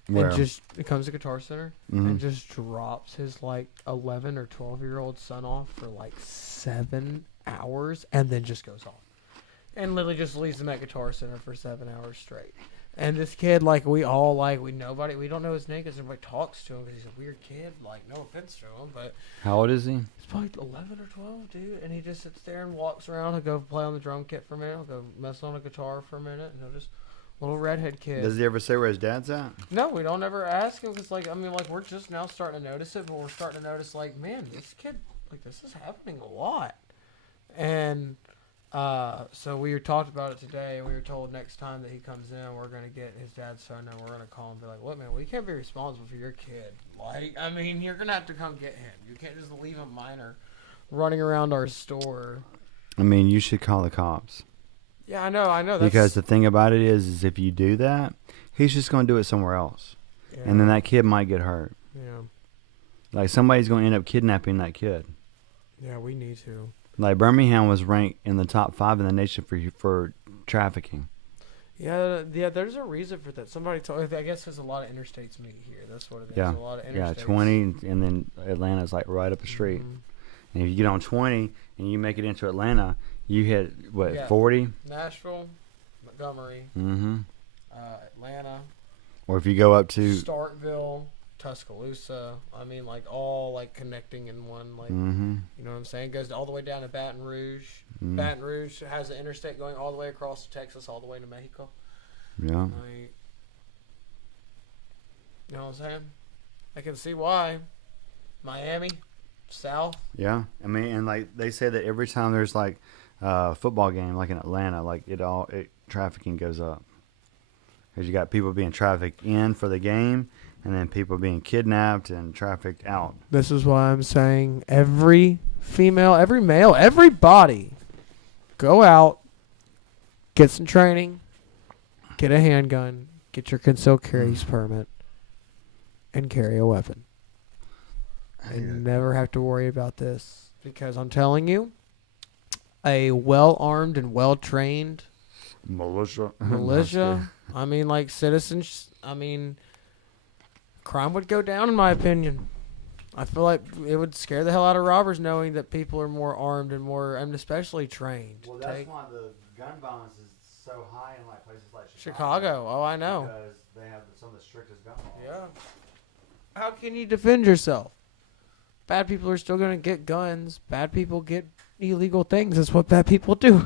Where? And just it comes to Guitar Center Mhm. and just drops his like 11 or 12-year-old son off for like 7 hours, and then just goes off, and literally just leaves him at Guitar Center for 7 hours straight. And this kid, like, we don't know his name because everybody talks to him because he's a weird kid. Like, no offense to him, but How old is he? he's probably 11 or 12, dude. And he just sits there and walks around. He'll go play on the drum kit for a minute. He'll go mess on a guitar for a minute. And he'll just, little redhead kid. Does he ever say where his dad's at? No, we don't ever ask him because, like, I mean, like, we're just now starting to notice it, but we're starting to notice, like, man, this kid, like, this is happening a lot. And so we talked about it today, and we were told next time that he comes in, we're going to get his dad's phone number. We're going to call him and be like, look, man, we can't be responsible for your kid. Like, I mean, you're going to have to come get him. You can't just leave a minor running around our store. I mean, you should call the cops. Yeah, I know. Because the thing about it is if you do that, he's just going to do it somewhere else. Yeah. And then that kid might get hurt. Yeah. Like, somebody's going to end up kidnapping that kid. Yeah, we need to. Like, Birmingham was ranked in the top 5 in the nation for trafficking. Yeah, there's a reason for that. Somebody told, I guess there's a lot of interstates meet here. That's what it is. Yeah. A lot of interstates. Yeah, 20, and then Atlanta's, like, right up the street. Mhm. And if you get on 20 and you make it into Atlanta, you hit, Yeah. 40? Nashville, Montgomery, Mm-hmm. Atlanta, Or if you go up to... Starkville, Tuscaloosa. I mean, like, all, like, connecting in one, like, Mm-hmm. you know what I'm saying? Goes all the way down to Baton Rouge. Mm. Baton Rouge has an interstate going all the way across to Texas, all the way to Mexico. Yeah. Like, you know what I'm saying? I can see why. Miami, South. Yeah. I mean, and, like, they say that every time there's, like, a football game, like in Atlanta, like, trafficking goes up. Because you got people being trafficked in for the game, and then people being kidnapped and trafficked out. This is why I'm saying every female, every male, everybody go out, get some training, get a handgun, get your concealed carry permit, and carry a weapon. And never have to worry about this. Because I'm telling you, a well-armed and well-trained Militia. I mean, like, citizens, I mean, crime would go down, in my opinion. I feel like it would scare the hell out of robbers knowing that people are more armed and more, and especially trained. Well, that's why the gun violence is so high in, like, places like Chicago. Oh, I know. Because they have some of the strictest gun laws. Yeah. How can you defend yourself? Bad people are still going to get guns. Bad people get illegal things. That's what bad people do.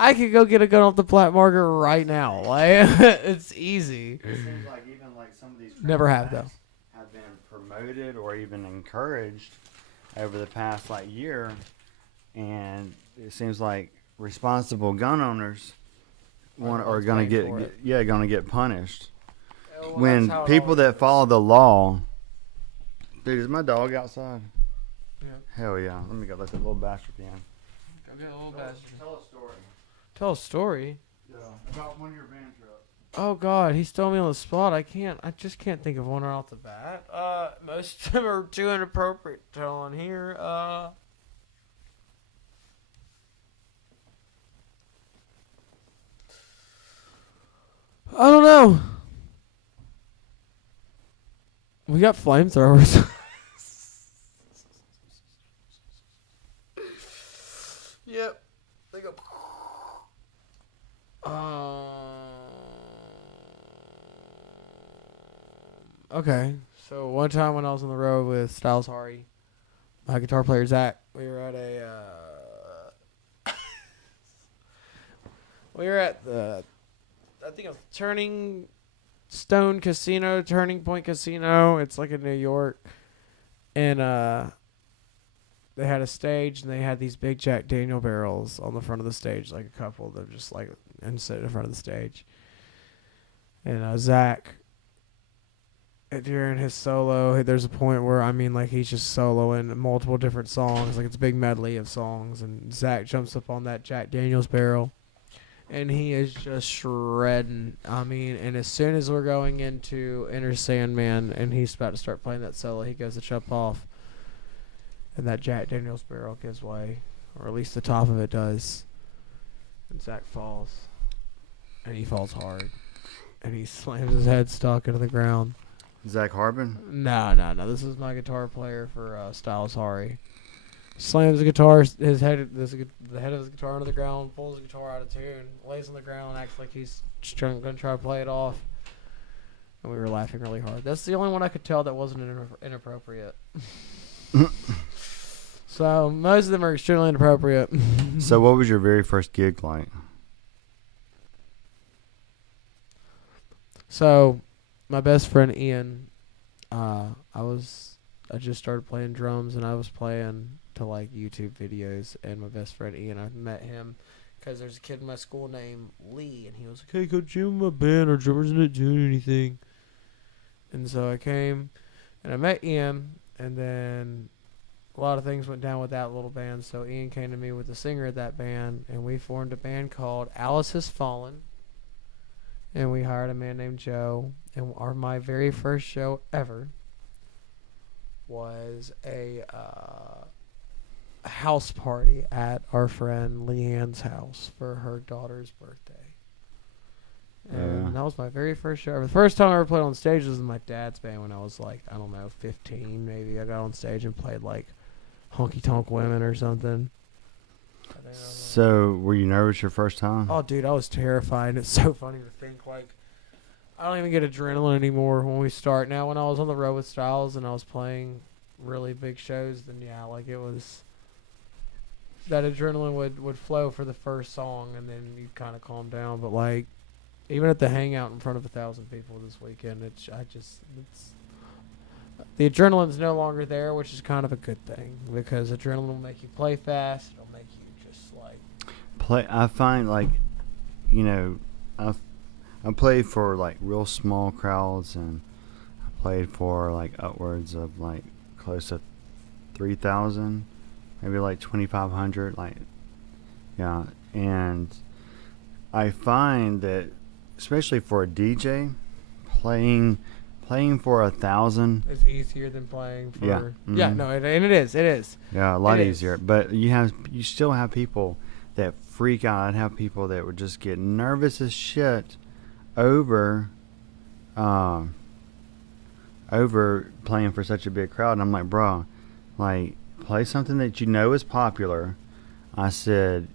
I could go get a gun off the black market right now. Like, it's easy. It seems like even, like, some of these Never have, crime acts have been promoted or even encouraged over the past, like, year, and it seems like responsible gun owners are going to get punished. Well, When that's how it people always that is. follow the law, dude, is my dog outside? Yeah. Hell yeah! Let me go let that little bastard in. Go get a little bastard. Tell a story. Tell a story. Yeah, about one of your van trips. Oh God, he's throwing me on the spot. I just can't think of one right off the bat. Most of them are too inappropriate to tell on here. know. We got flamethrowers. Yep. They go. Okay. So one time when I was on the road with Styles Hari, my guitar player Zach, we were at the I think it was Turning Stone Casino, Turning Point Casino. It's like in New York, and they had a stage and they had these big Jack Daniel barrels on the front of the stage, like a couple of them just like and sit in front of the stage. And Zach, during his solo, there's a point where like he's just soloing multiple different songs, like it's a big medley of songs, and Zach jumps up on that Jack Daniels barrel, and he is just shredding. And as soon as we're going into Enter Sandman, and he's about to start playing that solo, he goes to jump off, and that Jack Daniels barrel gives way, or at least the top of it does, and Zach falls, and he falls hard, and he slams his head stuck into the ground. Zach Harbin? No. This is my guitar player for Styles Hari. Slams the guitar, the head of his guitar into the ground, pulls the guitar out of tune, lays on the ground, and acts like he's going to try to play it off. And we were laughing really hard. That's the only one I could tell that wasn't inappropriate. So most of them are extremely inappropriate. So what was your very first gig like? So my best friend Ian, I just started playing drums, and I was playing to like YouTube videos, and my best friend Ian, I met him because there's a kid in my school named Lee, and he was like, "Hey, go jam in my band. Our drummer's not doing anything." And so I came, and I met Ian, and then a lot of things went down with that little band, so Ian came to me with the singer of that band, and we formed a band called Alice Has Fallen, and we hired a man named Joe, and my very first show ever was a house party at our friend Leanne's house for her daughter's birthday. And that was my very first show ever. The first time I ever played on stage was in my dad's band when I was like, 15 maybe. I got on stage and played like Honky Tonk Women or something. So, were you nervous your first time? Oh, dude, I was terrified. It's so funny to think, like, I don't even get adrenaline anymore when we start. Now, when I was on the road with Styles and I was playing really big shows, then, yeah, like, it was, that adrenaline would flow for the first song, and then you kind of calm down. But, like, even at the hangout in front of 1,000 people this weekend, the adrenaline's no longer there, which is kind of a good thing, because adrenaline will make you play fast. It'll make you just like I find like, I played for like real small crowds, and I played for like upwards of like close to 3,000, maybe like 2,500, like, yeah. And I find that especially for a DJ, playing for 1,000 is easier than playing for. Yeah. Mm-hmm. Yeah, no, it is. Yeah, a lot easier. But you still have people that freak out. I'd have people that would just get nervous as shit over playing for such a big crowd. And I'm like, bro, like, play something that you know is popular. I said,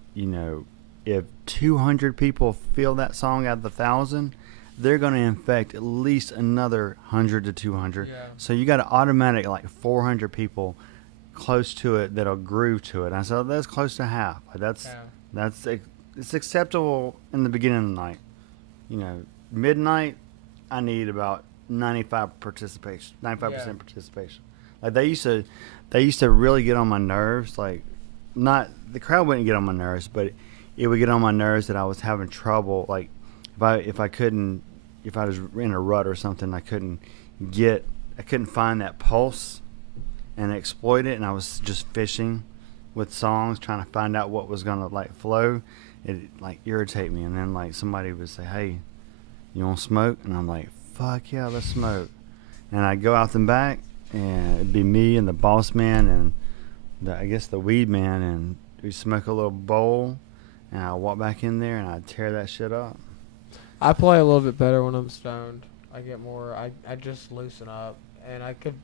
if 200 people feel that song out of 1,000, they're going to infect at least another 100 to 200. Yeah. So you got an automatic like 400 people close to it that'll groove to it. And I said, that's close to half. It's acceptable in the beginning of the night. Midnight, I need about 95% participation. Like they used to really get on my nerves. Like, not the crowd wouldn't get on my nerves, but it would get on my nerves that I was having trouble. Like, if I was in a rut or something, I couldn't find that pulse and exploit it, and I was just fishing with songs, trying to find out what was gonna like flow. It like irritate me, and then like somebody would say, "Hey, you want smoke?" And I'm like, "Fuck yeah, let's smoke." And I'd go out the back, and it'd be me and the boss man and the weed man, and we'd smoke a little bowl, and I'd walk back in there and I'd tear that shit up. I play a little bit better when I'm stoned. I get more. I just loosen up, and I could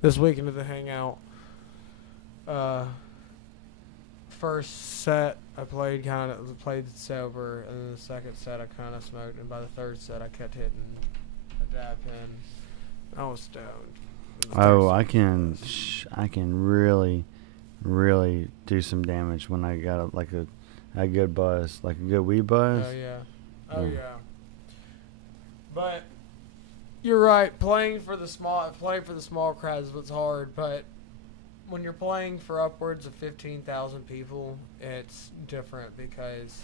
this weekend at the hangout. First set I played sober, and then the second set I kind of smoked, and by the third set I kept hitting a dab pen. I was stoned. Oh, I can really do some damage when I got a good buzz, like a good weed buzz. Oh yeah. But you're right. Playing for the small crowds is what's hard. But when you're playing for upwards of 15,000 people, it's different because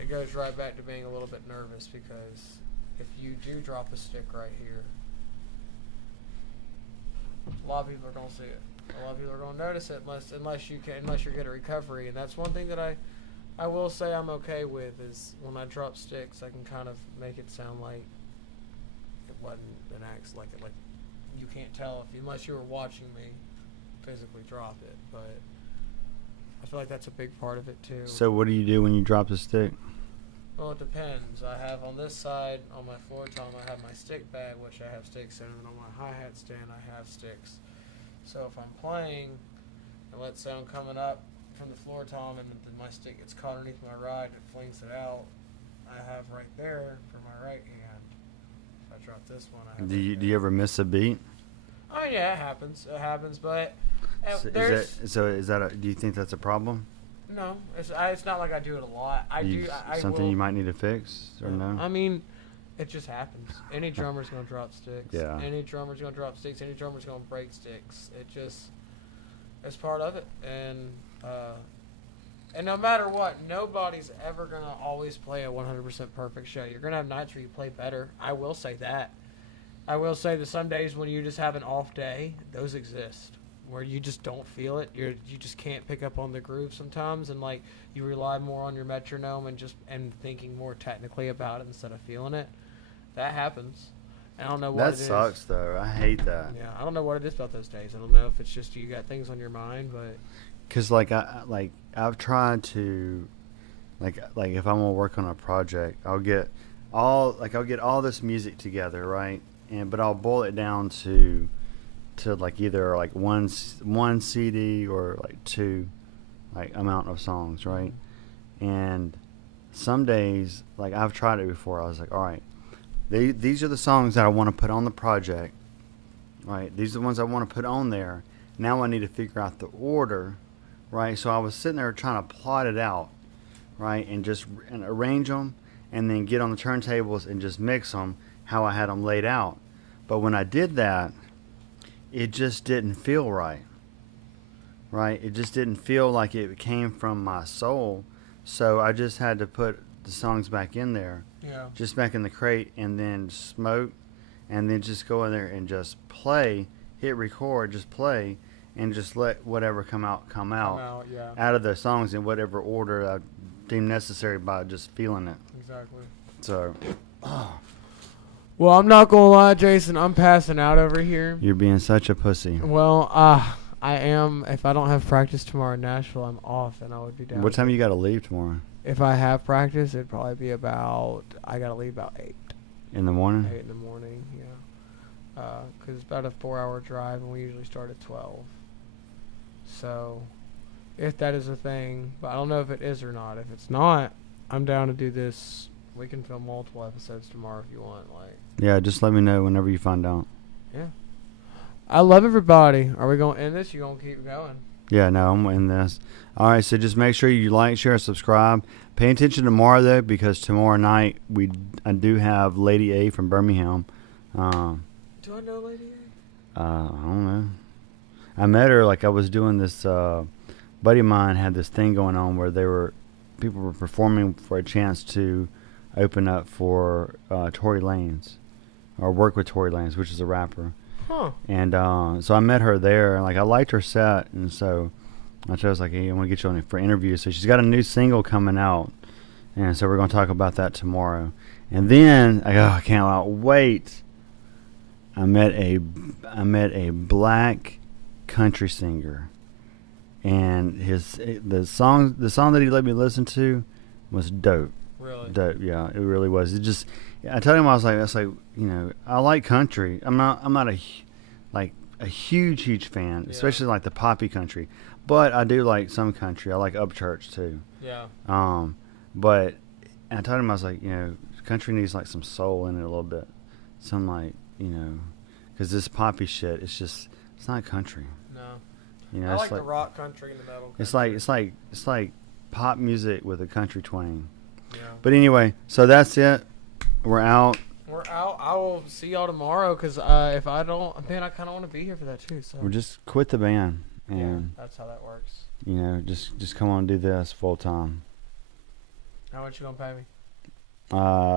it goes right back to being a little bit nervous. Because if you do drop a stick right here, a lot of people are gonna see it. A lot of people are gonna notice it unless you're good at recovery. And that's one thing that I will say I'm okay with is when I drop sticks, I can kind of make it sound like it wasn't an accident, like you can't tell unless you were watching me physically drop it. But I feel like that's a big part of it too. So what do you do when you drop the stick? Well, it depends. I have on this side, on my floor tom, I have my stick bag, which I have sticks in, and on my hi-hat stand, I have sticks. So if I'm playing, and let's say I'm coming up from the floor tom, and my stick gets caught underneath my ride, and it flings it out, I have right there for my right hand. If I drop this one, I have. Do you ever miss a beat? I mean, yeah, it happens. It happens, but do you think that's a problem? No, it's not like I do it a lot. Something you might need to fix or no? I mean, it just happens. Any drummer's gonna drop sticks. Yeah. Any drummer's gonna drop sticks. Any drummer's gonna break sticks. It's part of it, and no matter what, nobody's ever gonna always play a 100% perfect show. You're gonna have nights where you play better. I will say that. I will say that some days when you just have an off day, those exist. Where you just don't feel it, you just can't pick up on the groove sometimes, and like you rely more on your metronome and thinking more technically about it instead of feeling it. That happens. I don't know what it is. That sucks though. I hate that. Yeah, I don't know what it is about those days. I don't know if it's just you got things on your mind, but because I've tried to like if I'm gonna work on a project, I'll get all this music together, right? But I'll boil it down to like either like one CD or like two like amount of songs, right? And some days, like I've tried it before, I was like, all right, these are the songs that I want to put on the project, right? These are the ones I want to put on there. Now I need to figure out the order, right? So I was sitting there trying to plot it out, right? And arrange them and then get on the turntables and just mix them how I had them laid out. But when I did that, it just didn't feel right. It just didn't feel like it came from my soul. So I just had to put the songs back in there. yeah, Just back in the crate and then smoke and then just go in there and just play, hit record, just play and just let whatever come out yeah, out of the songs in whatever order I deem necessary by just feeling it. exactly. So, Well, I'm not gonna lie, Jason. I'm passing out over here. you're being such a pussy. Well, I am. If I don't have practice tomorrow in Nashville, I'm off, and I would be down. What time you got to leave tomorrow? If I have practice, it'd probably be about. I gotta leave about 8. In the morning? 8 in the morning, yeah. Because it's about a 4-hour drive, and we usually start at 12. So, if that is a thing, but I don't know if it is or not. If it's not, I'm down to do this. We can film multiple episodes tomorrow if you want. Yeah, just let me know whenever you find out. Yeah. I love everybody. Are we going to end this? You going to keep going? Yeah, no, I'm in this. All right, so just make sure you like, share, subscribe. Pay attention tomorrow, though, because tomorrow night I do have Lady A from Birmingham. Do I know Lady A? I don't know. I met her, like I was doing this, buddy of mine had this thing going on where people were performing for a chance to open up for Tory Lanez, or work with Tory Lanez, which is a rapper. Huh. And so I met her there, and like I liked her set, and so I was like, hey, I want to get you on for an interview. So she's got a new single coming out, and so we're going to talk about that tomorrow. And then I can't wait. I met a black country singer, and the song that he let me listen to was dope. Really? dope. Yeah, it really was. It just, I told him I was like, I like country. I'm not like a huge fan, especially like the poppy country. But I do like some country. I like Upchurch too. Yeah. But I told him I was like, country needs like some soul in it a little bit. Some like, because this poppy shit, it's not country. No. I like the rock country and the metal country. It's like pop music with a country twang. Yeah. But anyway, so that's it. We're out. We're out. I will see y'all tomorrow because if I don't, man, I kind of want to be here for that too. So We'll just quit the band and that's how that works. just come on and do this full time. How much you gonna pay me?